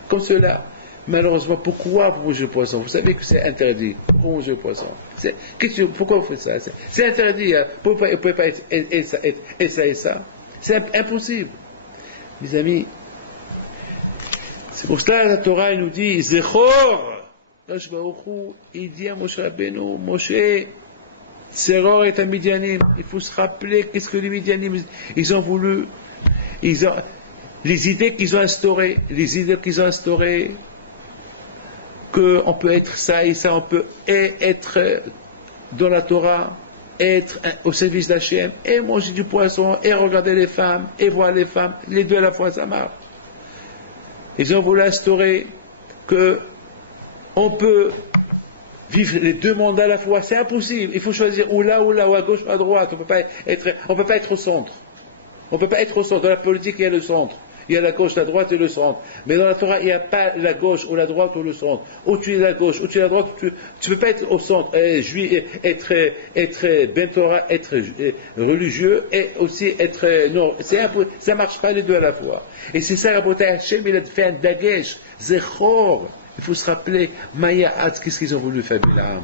Comme cela. Malheureusement, pourquoi vous mangez le poisson? Vous savez que c'est interdit. Pourquoi vous mangez le poisson? Pourquoi vous faites ça? C'est interdit. Hein. Vous ne pouvez pas être et ça. C'est impossible. Mes amis, c'est pour cela que la Torah nous dit Zechor. Il dit à Moshe Rabbeinu, Moshe, Seror est un Midianim. Il faut se rappeler qu'est-ce que les Midianim, ils ont voulu, les idées qu'ils ont instaurées, qu'on peut être ça et ça, on peut être dans la Torah, être au service d'Hachem, et manger du poisson, et regarder les femmes, et voir les femmes, les deux à la fois, ça marche. Ils ont voulu instaurer que on peut vivre les deux mondes à la fois. C'est impossible. Il faut choisir ou là, ou à gauche, ou à droite. On ne peut pas être au centre. On ne peut pas être au centre. Dans la politique, il y a le centre. Il y a la gauche, la droite et le centre. Mais dans la Torah, il n'y a pas la gauche, ou la droite, ou le centre. Ou tu es la gauche, ou tu es la droite, tu ne peux pas être au centre. Être ben Torah, être religieux, et aussi être... Non, ça ne marche pas les deux à la fois. Et c'est ça, Rabbi Hachem, il a fait un dagesh, zechor. Il faut se rappeler, Maya Hatz, qu'est-ce qu'ils ont voulu faire, Bil'am?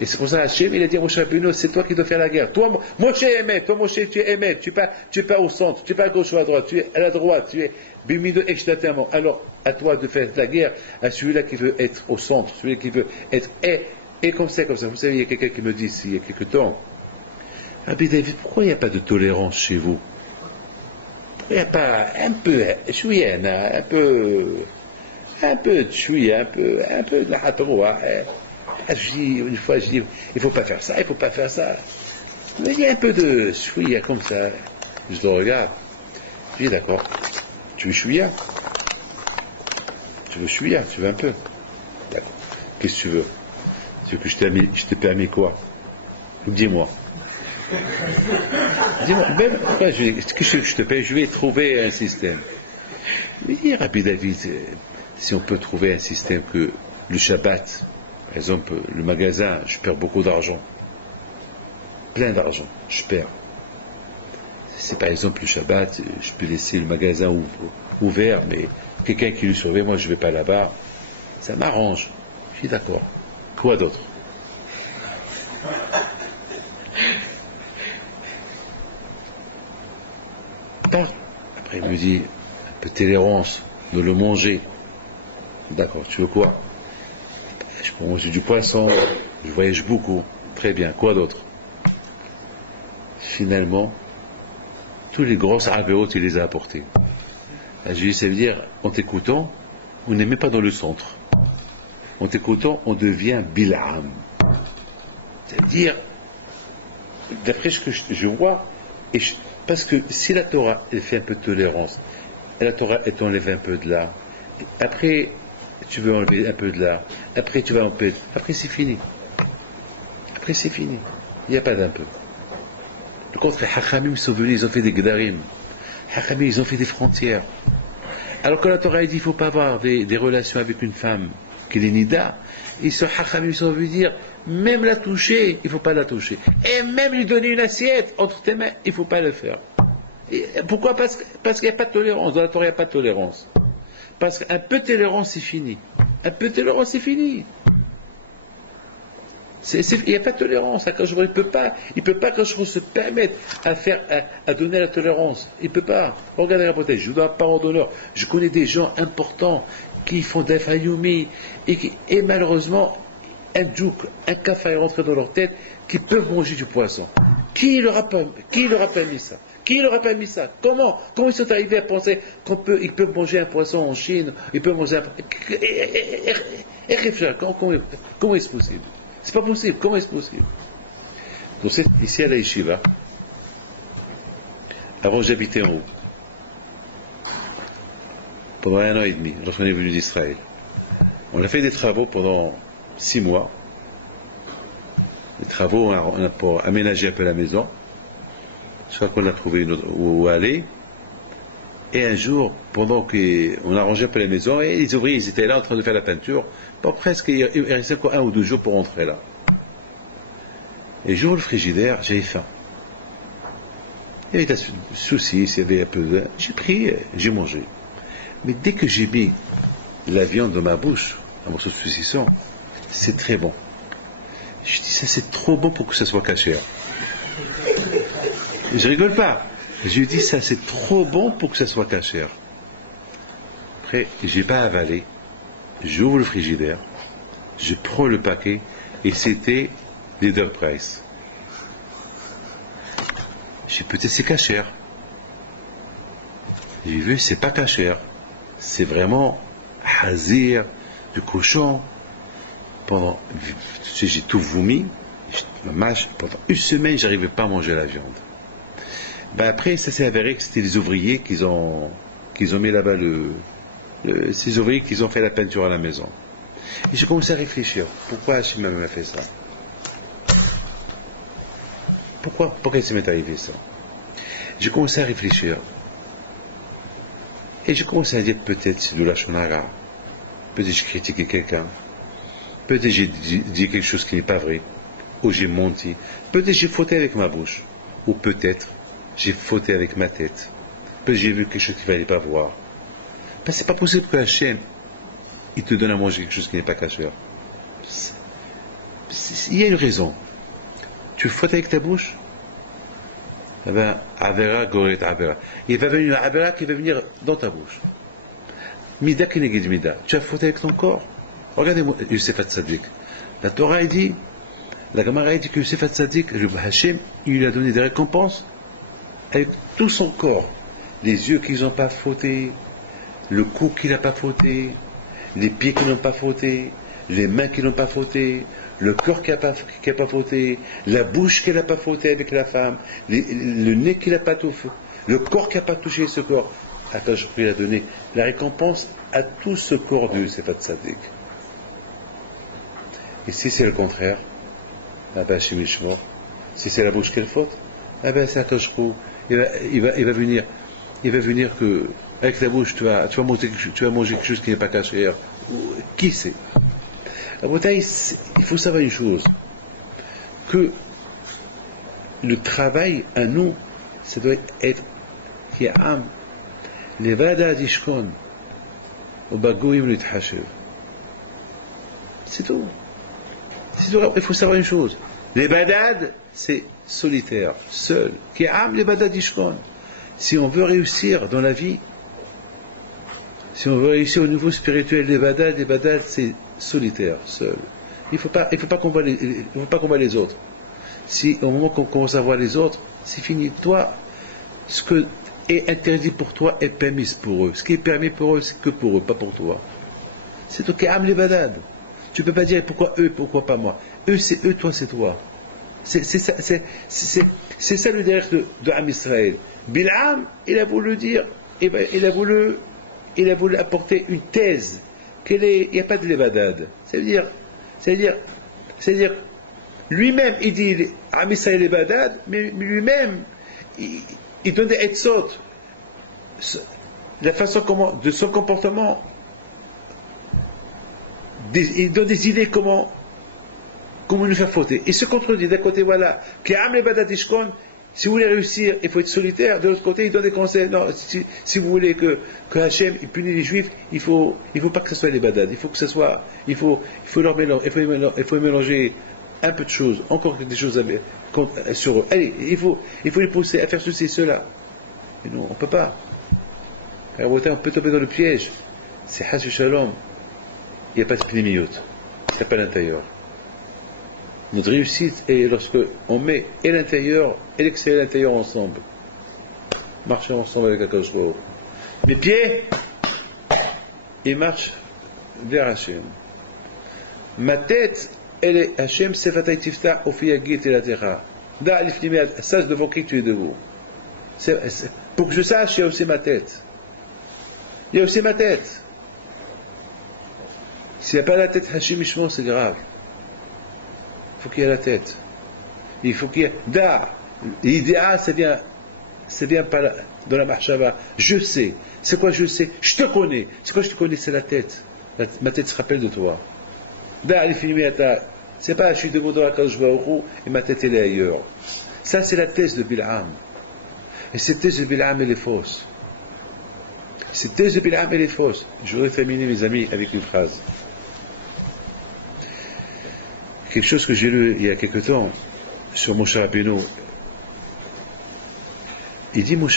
Et c'est pour ça Hachem, il a dit à Moshe Rabbeinu, c'est toi qui dois faire la guerre. Toi, Moshe Emet, toi Moshe, tu es Emet, tu n'es pas au centre, tu n'es pas à gauche ou à droite, tu es à la droite, tu es Bimido Echtatamo. Alors, à toi de faire la guerre à celui-là qui veut être au centre, celui qui veut être et comme ça, comme ça. Vous savez, il y a quelqu'un qui me dit ici, il y a quelque temps, Rabbi David, pourquoi il n'y a pas de tolérance chez vous? Il n'y a pas un peu, un peu de chouïa, un peu de la hatroua. Une fois, je dis, il ne faut pas faire ça, il ne faut pas faire ça. Mais il y a un peu de chouïa comme ça. Je le regarde. Je dis, d'accord. Tu veux chouïa? Tu veux chouïa? Tu veux un peu? D'accord. Qu'est-ce que tu veux? Tu veux que je te permets quoi? Dis-moi. Dis-moi, même, qu'est-ce que je te paye? Je vais trouver un système. Mais dis, Rabbi David, si on peut trouver un système que le Shabbat, par exemple, le magasin, je perds beaucoup d'argent. Plein d'argent, je perds. Si par exemple le Shabbat, je peux laisser le magasin ouvert, mais quelqu'un qui le surveille, moi je ne vais pas là-bas, ça m'arrange. Je suis d'accord. Quoi d'autre? Après il me dit, un peu de tolérance, de le manger. D'accord, tu veux quoi? Je peux manger du poisson, je voyage beaucoup. Très bien, quoi d'autre? Finalement, tous les grosses avéotes, il les a apportés. J'ai dit, ça veut dire, en t'écoutant, on n'est même pas dans le centre. En t'écoutant, on devient Bil'am. C'est-à-dire, d'après ce que je vois, parce que si la Torah, elle fait un peu de tolérance, et la Torah, elle t'enlève un peu de là, après, tu veux enlever un peu de là, après tu vas enlever, après c'est fini. Après c'est fini. Il n'y a pas d'un peu. Le contre, les Hachamim sont venus, ils ont fait des Gdarim. Les Hachamim, ils ont fait des frontières. Alors que la Torah dit qu'il ne faut pas avoir des relations avec une femme qui est nida, et ce Hachamim sont venus dire, même la toucher, il ne faut pas la toucher. Et même lui donner une assiette entre tes mains, il ne faut pas le faire. Et pourquoi? Parce qu'il n'y a pas de tolérance. Dans la Torah, il n'y a pas de tolérance. Parce qu'un peu de tolérance, c'est fini. Un peu de tolérance, c'est fini. Il n'y a pas de tolérance. Il ne peut pas quand je se permettre à donner la tolérance. Il ne peut pas. Regardez la hypothèse. Je vous donne un parent d'honneur. Je connais des gens importants qui font des fayoumi et malheureusement, un djouk, un café est rentré dans leur tête qui peuvent manger du poisson. Qui leur a permis ça? Qui leur a permis ça? Comment ils sont arrivés à penser qu'ils peuvent manger un poisson en Chine? Ils peuvent manger un comment est-ce possible? C'est pas possible. Comment est-ce possible? Donc ici à la Yeshiva, avant j'habitais en haut. Pendant 1 an et demi, lorsqu'on est venu d'Israël. On a fait des travaux pendant 6 mois. Des travaux pour aménager un peu la maison. Je crois qu'on a trouvé où aller. Et un jour, pendant qu'on arrangeait un peu la maison, et les ouvriers ils étaient là en train de faire la peinture, bon, presque, il restait encore 1 ou 2 jours pour rentrer là. Et j'ouvre le frigidaire, j'avais faim. Il y avait des soucis, s'il y avait un peu de... J'ai pris, j'ai mangé. Mais dès que j'ai mis la viande dans ma bouche, un morceau de saucisson, c'est très bon. Je dis, ça c'est trop bon pour que ça soit caché. Je rigole pas. Je lui dis, ça c'est trop bon pour que ça soit caché. Après, j'ai pas avalé. J'ouvre le frigidaire, je prends le paquet, et c'était Leader Price. J'ai peut-être c'est cachère. J'ai vu, c'est pas cachère. C'est vraiment hazir, du cochon. J'ai tout vomi. Pendant 1 semaine, j'arrivais pas à manger la viande. Ben après, ça s'est avéré que c'était les ouvriers qu'ils ont mis là-bas ces ouvriers qui ont fait la peinture à la maison. Et j'ai commencé à réfléchir. Pourquoi Hachem m'a fait ça? Pourquoi il s'est arrivé ça? J'ai commencé à réfléchir. Et j'ai commencé à dire peut-être c'est de la shonara. Peut-être j'ai critiqué quelqu'un. Peut-être j'ai dit quelque chose qui n'est pas vrai. Ou j'ai menti. Peut-être j'ai fauté avec ma bouche. Ou peut-être j'ai fauté avec ma tête. Peut-être j'ai vu quelque chose qu'il ne fallait pas voir. Ben, c'est pas possible que Hachem il te donne à manger quelque chose qui n'est pas cachère. il y a une raison. Tu fautes avec ta bouche, eh ben, Avera, Goret, Avera. Il va venir une Avera qui va venir dans ta bouche. Mida Keneged Mida. Tu as fauté avec ton corps. Regardez-moi Youssef Hatzadik. La Torah dit, la Gemara dit que Youssef Hatzadik, le Hachem, il lui a donné des récompenses avec tout son corps. Les yeux qu'ils n'ont pas fauté, le cou qui n'a pas fauté, les pieds qui n'ont pas fauté, les mains qui n'ont pas fauté, le corps qui n'a pas fauté, la bouche qui n'a pas fauté avec la femme, le nez qui n'a pas touché, le corps qui n'a pas touché ce corps. Akadosh Baruch Hu a donné la récompense à tout ce corps de Youssef Hatzadik. Et si c'est le contraire, ah ben Hachem Yishmor, si c'est la bouche qu'elle faute, ah ben c'est Akadosh Baruch Hu, il va venir que avec la bouche tu vas manger quelque chose qui n'est pas caché. Qui sait? Il faut savoir une chose, que le travail à nous, ça doit être qui est âme. Les vadad ishkon, au bagouyim l'ithashev. C'est tout. Il faut savoir une chose. Les badad, c'est solitaire, seul. Qui est âme, les badad ishkon. Si on veut réussir dans la vie, si on veut réussir au niveau spirituel, les badad, c'est solitaire, seul. Il ne faut pas combattre les autres. Si au moment qu'on commence à voir les autres, c'est fini. Toi, ce que est interdit pour toi est permis pour eux. Ce qui est permis pour eux, c'est que pour eux, pas pour toi. C'est toi qui aimes les badad. Tu ne peux pas dire pourquoi eux, pourquoi pas moi. Eux, c'est eux, toi, c'est toi. C'est ça le derrière de Am Israël. Bil'am, il a voulu dire, il a voulu apporter une thèse qu'il n'y a pas de levadad. C'est-à-dire, lui-même, il dit Am Israël levadad, mais lui-même, il donne des etzot, la façon de son comportement, il donne des idées comment nous faire fauter. Il se contredit. D'un côté, voilà, si vous voulez réussir, il faut être solitaire. De l'autre côté, il donne des conseils. Non, si vous voulez que Hachem punisse les Juifs, il faut pas que ce soit les badad. Il faut mélanger un peu de choses, encore des choses sur eux. Allez, il faut les pousser à faire ceci, cela. Et non, on ne peut pas. On peut tomber dans le piège. C'est Hash Shalom. Il n'y a pas de pnimiyot. Il n'y a pas l'intérieur. Notre réussite est lorsque on met et l'intérieur et l'extérieur et l'intérieur ensemble. Marcher ensemble avec Akadosh Baruch Hu. Mes pieds, ils marchent vers Hachem. Ma tête, elle est Hachem Sefatay Tifta Ofiyagit et la Terra. Sache devant qui tu es debout. Pour que je sache, il y a aussi ma tête. Il y a aussi ma tête. S'il n'y a pas la tête, Hachem Yishmor, c'est grave. Il faut qu'il y ait la tête. Il faut qu'il y ait Da. L'idéal, ça vient par dans la marchava. Je sais. C'est quoi je sais? Je te connais. C'est quoi je te connais? C'est la tête. Ma tête se rappelle de toi. Da, c'est pas je suis debout dans la Kadosh Baruch Hu et ma tête elle est ailleurs. Ça, c'est la thèse de Bil'am. Et cette thèse de Bil'am, elle est fausse. Cette thèse de Bil'am, elle est fausse. Je voudrais terminer, mes amis, avec une phrase. Quelque chose que j'ai lu il y a quelque temps sur Moshe Rabbeinu. Il dit, vous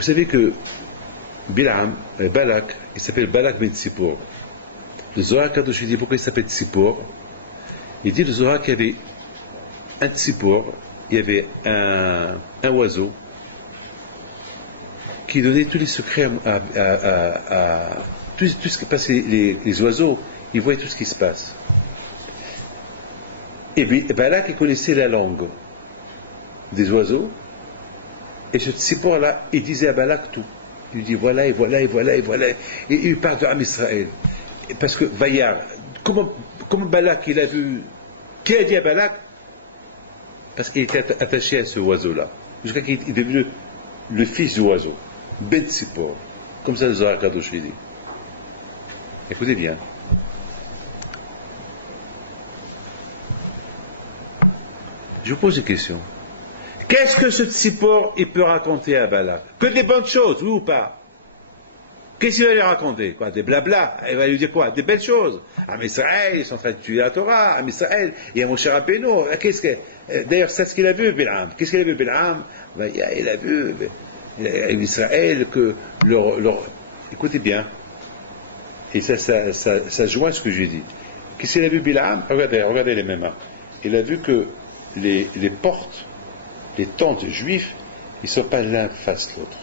savez que Bil'am, Balak, il s'appelle Balak ben Tzipor. Le Zohar Kadosh, il dit pourquoi il s'appelle Tzipor. Il dit le Zohar qu'il y avait un Tzipor, il y avait un oiseau qui donnait tous les secrets à tout ce qui passe. Les oiseaux, ils voyaient tout ce qui se passe. Et Balak, il connaissait la langue des oiseaux. Et ce Tzipor-là, il disait à Balak tout. Il lui dit voilà, et voilà, et voilà, et voilà. Et il parle de Am Israël. Parce que Vayar, comment Balak, il a vu. Qui a dit à Balak? Parce qu'il était attaché à ce oiseau-là. Jusqu'à qu'il est devenu le fils du oiseau. Ben Tzipor. Comme ça, le Zohar Kadosh dit. Écoutez bien. Je vous pose une question. Qu'est-ce que ce Tzipor il peut raconter à Balak? Que des bonnes choses, oui ou pas? Qu'est-ce qu'il va lui raconter? Quoi, des blabla. Il va lui dire quoi? Des belles choses. Ah, mais Israël, ils sont en train de tuer la Torah. Ah, mais Israël, il y a mon cher Rabbeinu. D'ailleurs, c'est ce qu'il a vu, Bilam. Qu'est-ce qu'il a vu, Bilam? Il a vu Israël que écoutez bien. Et ça joint ce que j'ai dit. Qu'est-ce qu'il a vu, Bilam? Regardez les mêmes. Il a vu que les portes, les tentes juifs, ils ne sont pas l'un face l'autre.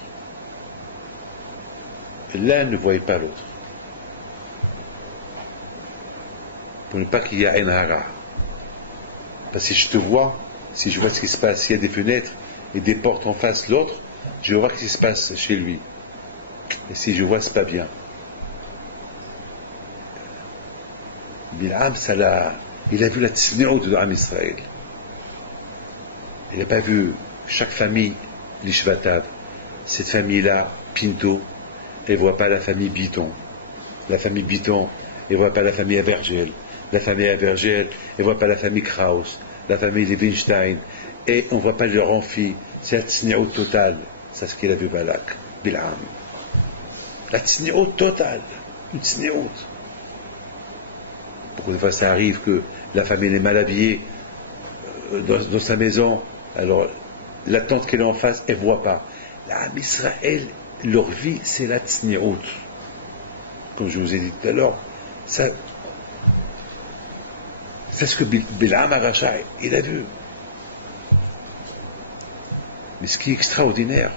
L'un ne voyait pas l'autre. Pour ne pas qu'il y ait un hara. Parce que si je te vois, si je vois ce qui se passe, s'il y a des fenêtres et des portes en face l'autre, je vais voir ce qui se passe chez lui. Et si je vois, c'est pas bien. Bilam, il a vu la tsnéo de l'âme Israël. Il n'a pas vu chaque famille, l'Ishvatav. Cette famille-là, Pinto, elle ne voit pas la famille Biton. La famille Biton, elle ne voit pas la famille Avergel. La famille Avergel, elle ne voit pas la famille Kraus. La famille Levinstein. Et on ne voit pas leur amphi. C'est la tsnéo totale. C'est ce qu'il a vu Balak, Bilam. La tsnéo totale. Une tsnéo. Beaucoup de fois, ça arrive que la famille est mal habillée dans sa maison. Alors, la tante qu'elle est en face, elle ne voit pas. Là, Israël, leur vie, c'est la tsnéout. Comme je vous ai dit tout à l'heure, c'est ce que Bilam Aracha, il a vu. Mais ce qui est extraordinaire,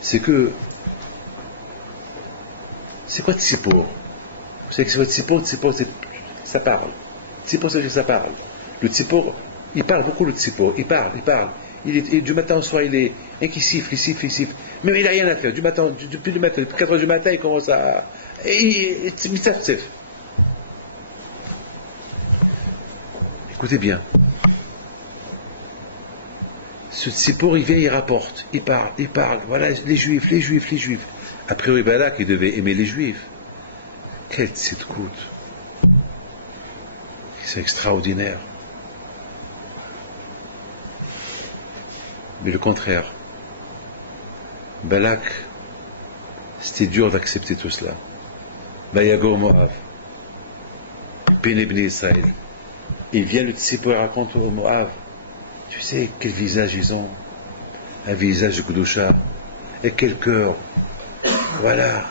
c'est que, c'est quoi Tzipor? Vous savez que c'est votre Tzipor, ça parle. Tzipor, c'est que ça parle. Le Tzipor, il parle beaucoup, le Tzipor. Il parle. Du matin au soir, il est qui siffle. Mais il n'a rien à faire. Depuis le matin, depuis 4 heures du matin, il commence à. Écoutez bien. Ce Tzipor, il vient, il rapporte. Il parle. Voilà, les Juifs. A priori, Balak, il devait aimer les Juifs. Quel tzidkout. C'est extraordinaire. Mais le contraire. Balak, c'était dur d'accepter tout cela. Vayago Moab. Bene Bnei Israël. Il vient le Tzipor raconte au Moab. Tu sais quel visage ils ont? Un visage de Gdusha. Et quel cœur. Voilà.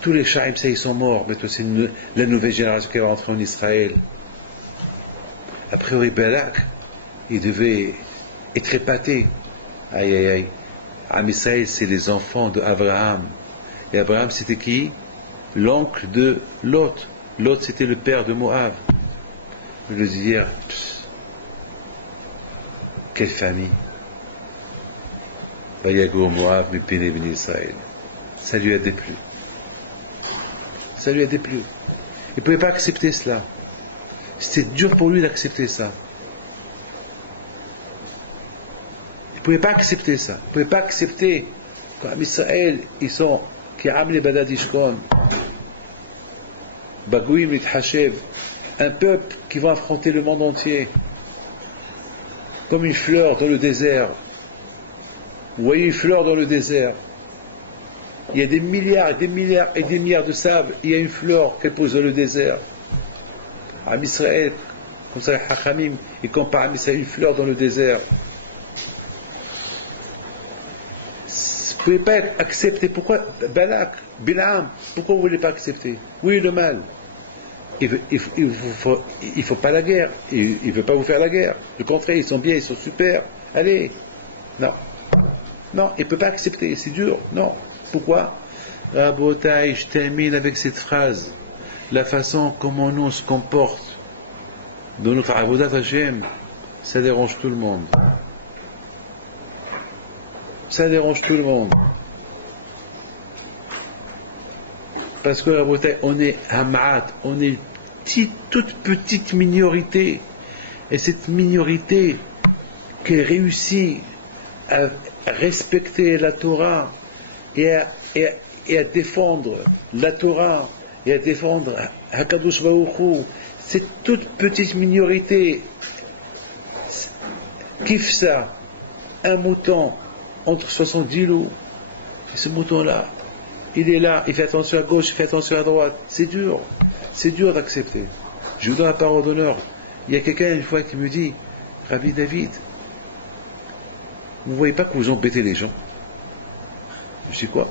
Tous les Shaim, ça, ils sont morts. Mais c'est la nouvelle génération qui va rentrer en Israël. A priori, Balak, il devait être épaté. Aïe. Am Israël, c'est les enfants d'Abraham. Et Abraham, c'était qui? L'oncle de Lot. Lot, c'était le père de Moab. Je veux dire, quelle famille. Vayagour Moab, mais Bene Israël. Ça lui a déplu. Il ne pouvait pas accepter cela. C'était dur pour lui d'accepter ça. Il ne pouvait pas accepter ça. Il ne pouvait pas accepter qu'en Israël, ils sont qui amli badadishkon, bagouim litchashev, un peuple qui va affronter le monde entier, comme une fleur dans le désert. Vous voyez une fleur dans le désert. Il y a des milliards de sable. Il y a une fleur qu'elle pose dans le désert. À Israël, comme ça, les Hachamim, ils comparent à une fleur dans le désert. Vous ne pouvez pas accepter. Pourquoi Balak, Bilam, pourquoi vous ne voulez pas accepter? Oui, le mal. Il ne faut pas la guerre. Il ne veut pas vous faire la guerre. Le contraire, ils sont bien, ils sont super. Allez. Non, il ne peut pas accepter. C'est dur. Non. Pourquoi? Rabotai, je termine avec cette phrase. La façon comment nous on se comporte dans notre Avodat Hashem, ça dérange tout le monde. Parce que Rabotai, on est Hamad, on est toute petite minorité. Et cette minorité qui réussit à respecter la Torah et à défendre la Torah et à défendre Hakadosh Baruch Hu, cette toute petite minorité kiffe ça, un mouton entre 70 loups. Et ce mouton-là, il est là, il fait attention à gauche, il fait attention à droite. C'est dur d'accepter. Je vous donne la parole d'honneur. Il y a quelqu'un une fois qui me dit, Rabbi David, vous ne voyez pas que vous embêtez les gens? Je dis quoi?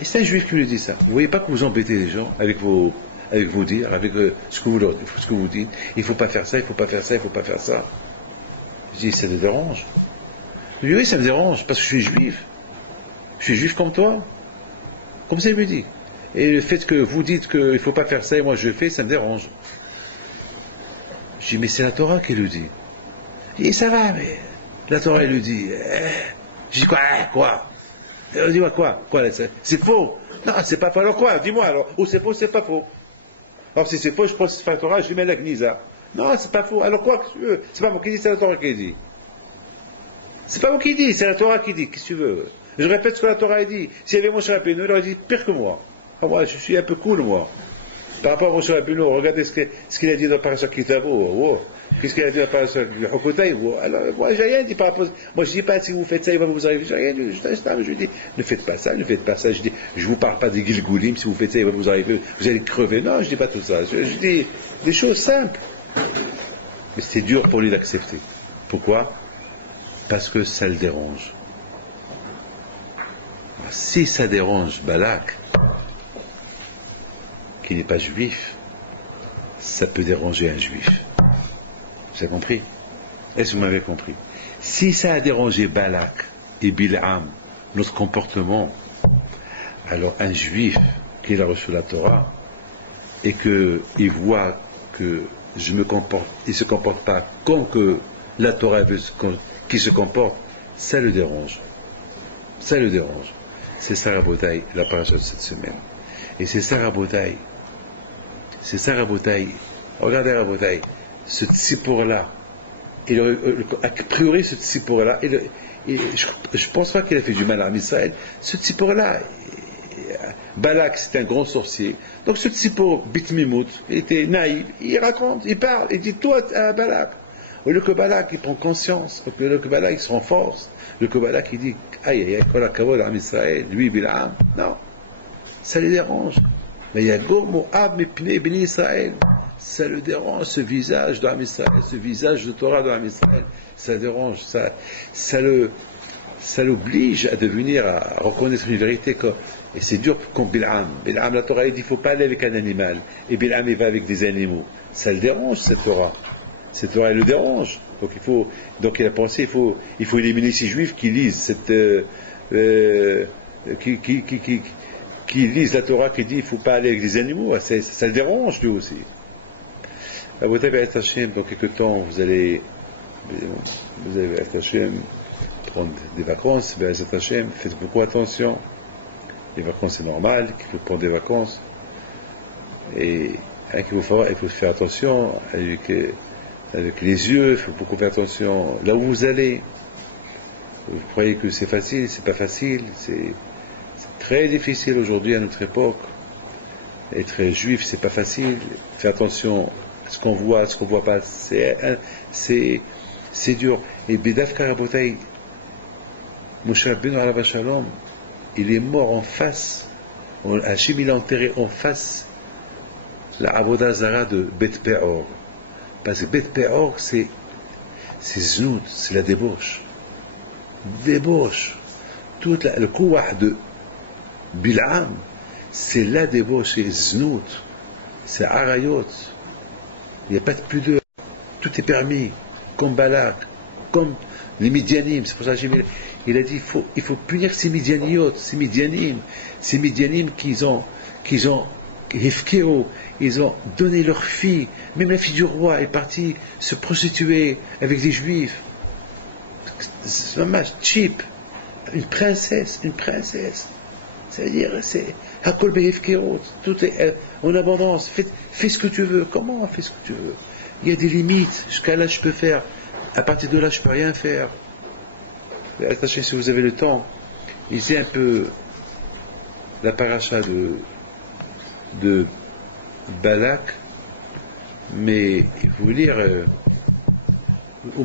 Et c'est un juif qui me dit ça. Vous ne voyez pas que vous embêtez les gens avec vos dires, avec ce que vous dites. Il ne faut pas faire ça, il ne faut pas faire ça, il ne faut pas faire ça. Je dis, ça te dérange? Je dis, oui, ça me dérange, parce que je suis juif. Je suis juif comme toi. Comme ça, il me dit. Et le fait que vous dites qu'il ne faut pas faire ça et moi je fais, ça me dérange. Je dis, mais c'est la Torah qui le dit. Il dit, ça va, mais la Torah, elle le dit. Je dis, quoi? Dis-moi quoi? C'est faux. Non, c'est pas faux. Alors quoi? Dis-moi alors. Ou c'est faux, c'est pas faux. Alors si c'est faux, je pense que c'est la Torah, je lui mets la Gnisa. Non, c'est pas faux. Alors quoi que tu veux? C'est pas moi qui dis, c'est la Torah qui dit. C'est pas moi qui dis, c'est la Torah qui dit. Qu'est-ce que tu veux? Je répète ce que la Torah a dit. S'il y avait Moshe Rabbeinu, il aurait dit pire que moi. Ah, moi, je suis un peu cool, moi. Par rapport à Moshe Rabbeinu, regardez ce qu'il a dit dans Parashat Kitavo. Oh. Qu'est-ce qu'il a dit dans Parashat Hokotay? Alors, moi, j'ai rien dit par rapport. Moi, je dis pas si vous faites ça, il va vous arriver. J'ai rien dit. Je dis, ne faites pas ça, ne faites pas ça. Je dis, je vous parle pas des Gilgoulim. Si vous faites ça, il va vous arriver. Vous allez crever. Non, je dis pas tout ça. Je dis des choses simples. Mais c'est dur pour lui d'accepter. Pourquoi? Parce que ça le dérange. Si ça dérange Balak, qui n'est pas juif, ça peut déranger un juif. Vous avez compris? Est-ce que vous m'avez compris? Si ça a dérangé Balak et Bil'am, notre comportement, alors un juif qui a reçu la Torah et qu'il voit que je me comporte, il ne se comporte pas comme que la Torah veut qu'il se comporte, ça le dérange. Ça le dérange. C'est ça, Rabotai, la paracha de cette semaine. Et c'est ça, Rabotai. C'est ça, Rabotai. Regardez, Rabotai. Ce tzipor-là, a priori, ce tzipor-là, je ne pense pas qu'il a fait du mal à Israël. Ce tzipor-là, Balak, c'est un grand sorcier. Donc ce tzipor, Bitmimout, il était naïf. Il raconte, il parle, il dit tout à Balak. Au lieu que Balak, il prend conscience. Au lieu que Balak, il se renforce. Le Balak, il dit, aïe, aïe, aïe, kol hakavod à Israël, lui, Bil'am. Non, ça les dérange. Mais il y a Gourmo, Ab, Mipne, Bini Israël. Ça le dérange, ce visage de Israël, ce visage de Torah de Israël. Ça dérange, ça l'oblige à devenir, à reconnaître une vérité. Et c'est dur comme Bil'am. Bil'am, la Torah, il dit, il ne faut pas aller avec un animal. Et Bil'am, il va avec des animaux. Ça le dérange, cette Torah. Cette Torah, elle le dérange. Donc il a pensé, il faut éliminer ces juifs qui lisent qui lisent la Torah qui dit il ne faut pas aller avec les animaux. Ça le dérange lui aussi. À votre Hashem, dans quelques temps, vous allez Hashem, prendre des vacances. Hashem, faites beaucoup attention. Les vacances, c'est normal qu'il faut prendre des vacances. Et il faut faire attention avec les yeux, il faut beaucoup faire attention là où vous allez. Vous croyez que c'est facile, c'est pas facile, c'est très difficile aujourd'hui à notre époque. Être juif, c'est pas facile. Faire attention à ce qu'on voit, à ce qu'on voit pas, c'est dur. Et Bidaf Karabotai, Moshe Rabbeinu alav shalom, il est mort en face. Hachem, il a enterré en face la Avodah Zara de Bet Peor. Parce que Bet Peor, c'est znout, c'est la débauche. Débauche. Tout le kouah de Bil'am, c'est la débauche, c'est znout, c'est arayot. Il n'y a pas de pudeur. Tout est permis, comme Balak, comme les Midianim. C'est pour ça qu'il a dit il faut punir ces Midianiotes, ces Midianim qu'ils ont Hefkeo, ils ont donné leur fille, même la fille du roi est partie se prostituer avec des juifs. C'est vraiment cheap. Une princesse. C'est-à-dire, c'est Hakol Behefkeo, tout est en abondance. Fais ce que tu veux. Comment fais ce que tu veux? Il y a des limites. Jusqu'à là, je peux faire. À partir de là, je peux rien faire. Attachez, si vous avez le temps, lisez un peu la paracha de Balak, mais il faut lire au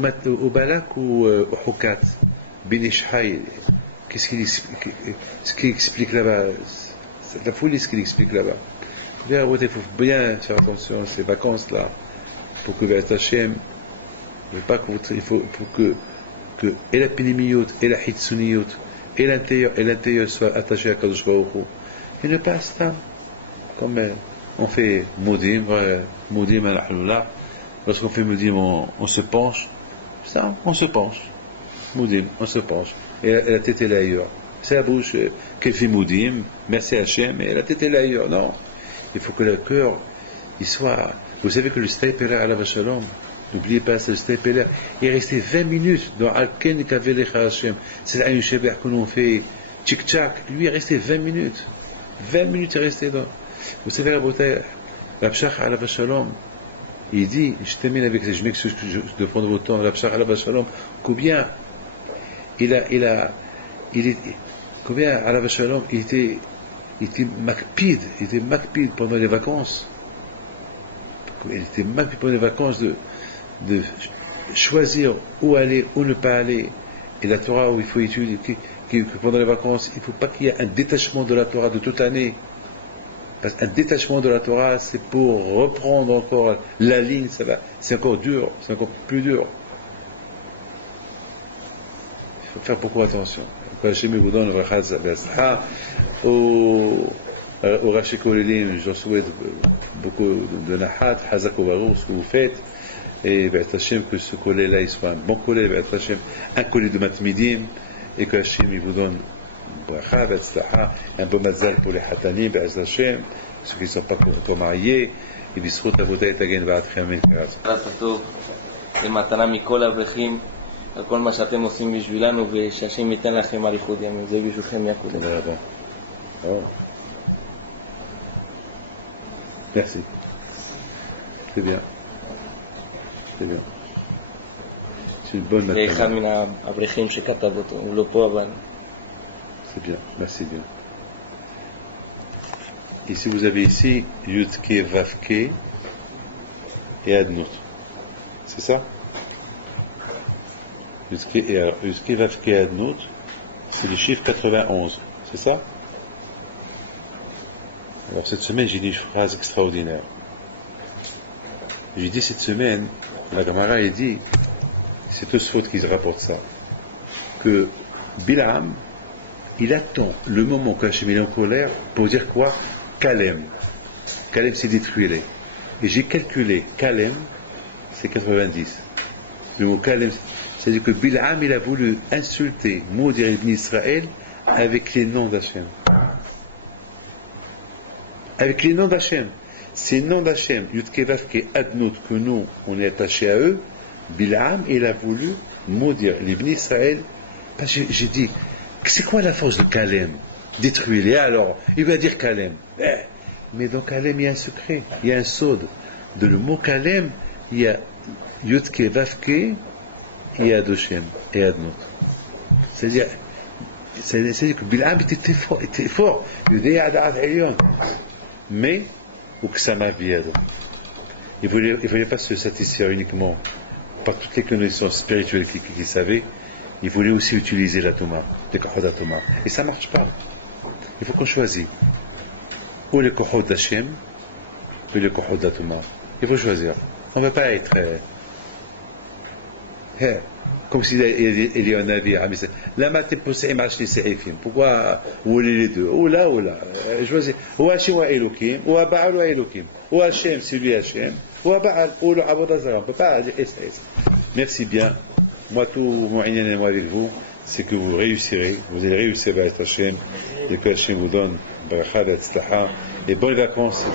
Balak ou au Hukat. Ben Ish Chai, ce qu'il explique là-bas, c'est de la folie ce qu'il explique là-bas. Il faut bien faire attention à ces vacances-là, pour que Be'ez Hashem, il faut que et la pénémiout, et la hitsuniout, et l'intérieur soit attaché à Kadosh Baruch Hu. Et ne pas ça, comme on fait Modim, lorsqu'on fait Modim, on se penche, ça, on se penche. Modim, on se penche. Et la tête est là ailleurs. C'est la bouche qu'elle fait Modim, merci Hachem, et la tête est là ailleurs. Non. Il faut que le cœur, il soit. Vous savez que le Staipeler à la Shalom, n'oubliez pas, c'est le Staipeler, il est resté 20 minutes dans Al-Ken Kavelecha Hachem. C'est un Sheber que l'on fait tchik-tchak. Lui est resté 20 minutes. 20 minutes est resté dans. Vous savez, la beauté, Rabshach à la Shalom, il dit, je termine avec ça, je m'excuse de prendre votre temps, Rabshach à la Shalom, combien combien à la Shalom, il était makpid pendant les vacances. Il était makpid pendant les vacances de choisir où aller, où ne pas aller. Et la Torah, où il faut étudier, que pendant les vacances, il ne faut pas qu'il y ait un détachement de la Torah de toute l'année. Parce qu'un détachement de la Torah, c'est pour reprendre encore la ligne, c'est encore dur, c'est encore plus dur. Il faut faire beaucoup attention. Hachem vous donne au Rashi Kolelim, je souhaite beaucoup de Nahat, Hazak ou Baruch, ce que vous faites, et Hachem, que ce collège-là il soit un bon collège, Hachem, un collège de Matmidim, et que Hachem vous donne un bon mazal pour les Hatanim, Hachem, ceux qui ne sont pas encore mariés, et Bisrut Avodah et Tagen Va'atchem. זה מתנה מכל האברכים על כל מה שאתם עושים בשבילנו, ושהשם ייתן לכם אריכות ימים. זה בשבילכם יעקב. תודה רבה. Merci. C'est bien. C'est bien. C'est une bonne זה אחד matinée. מן האברכים שכתב אותו, הוא לא פה אבל... C'est bien. Merci bien. Ici, vous avez ici Yudke, Vavke et Adnout. C'est ça? Yudke, Vavke et Adnout, c'est le chiffre 91. C'est ça? Alors cette semaine, j'ai dit une phrase extraordinaire. J'ai dit cette semaine, la Gemara a dit, c'est Tosfot qui se rapporte ça, que Bilam, il attend le moment qu'Hachem est en colère pour dire quoi? Kalem. Kalem, c'est détruire. Et j'ai calculé, Kalem, c'est 90. Le mot Kalem, c'est-à-dire que Bilam, il a voulu insulter, maudire Ibn Israël avec les noms d'Hachem. Avec les noms d'Hachem. Ces noms d'Hachem, Yudke Vavke Adnout, que nous, on est attachés à eux, Bilam, il a voulu maudire l'Ibn Israël. J'ai dit, c'est quoi la force de Kalem? Détruire-les. Alors, il va dire Kalem. Mais dans Kalem, il y a un secret, il y a un sod. De le mot Kalem, il y a Yudke Vavke et Adoshem et Adnout. C'est-à-dire que Bilam était fort. Mais, ou que ça m'a viède. Il ne voulait pas se satisfaire uniquement par toutes les connaissances spirituelles qu'il savait. Il voulait aussi utiliser la Touma, les Kohod Atoma. Et ça ne marche pas. Il faut qu'on choisisse. Ou les Kohod d'Hachem, ou les Kohod d'Atoma. Il faut choisir. On ne va pas être comme s'il y a un navire. Là, tu peux s'imaginer ces effets. Pourquoi vous voulez les deux? Ou là. Choisissez. Ou Hachem ou Elohim, ou Baal ou Elohim. Ou Hachem, c'est lui Hachem. Ou Baal, ou le Abodazara. On ne peut pas dire ça. Merci bien. Moi, tout mon inyan avec vous, c'est que vous réussirez. Vous allez réussir avec Hachem. Et que Hachem vous donne bracha, et bonnes vacances.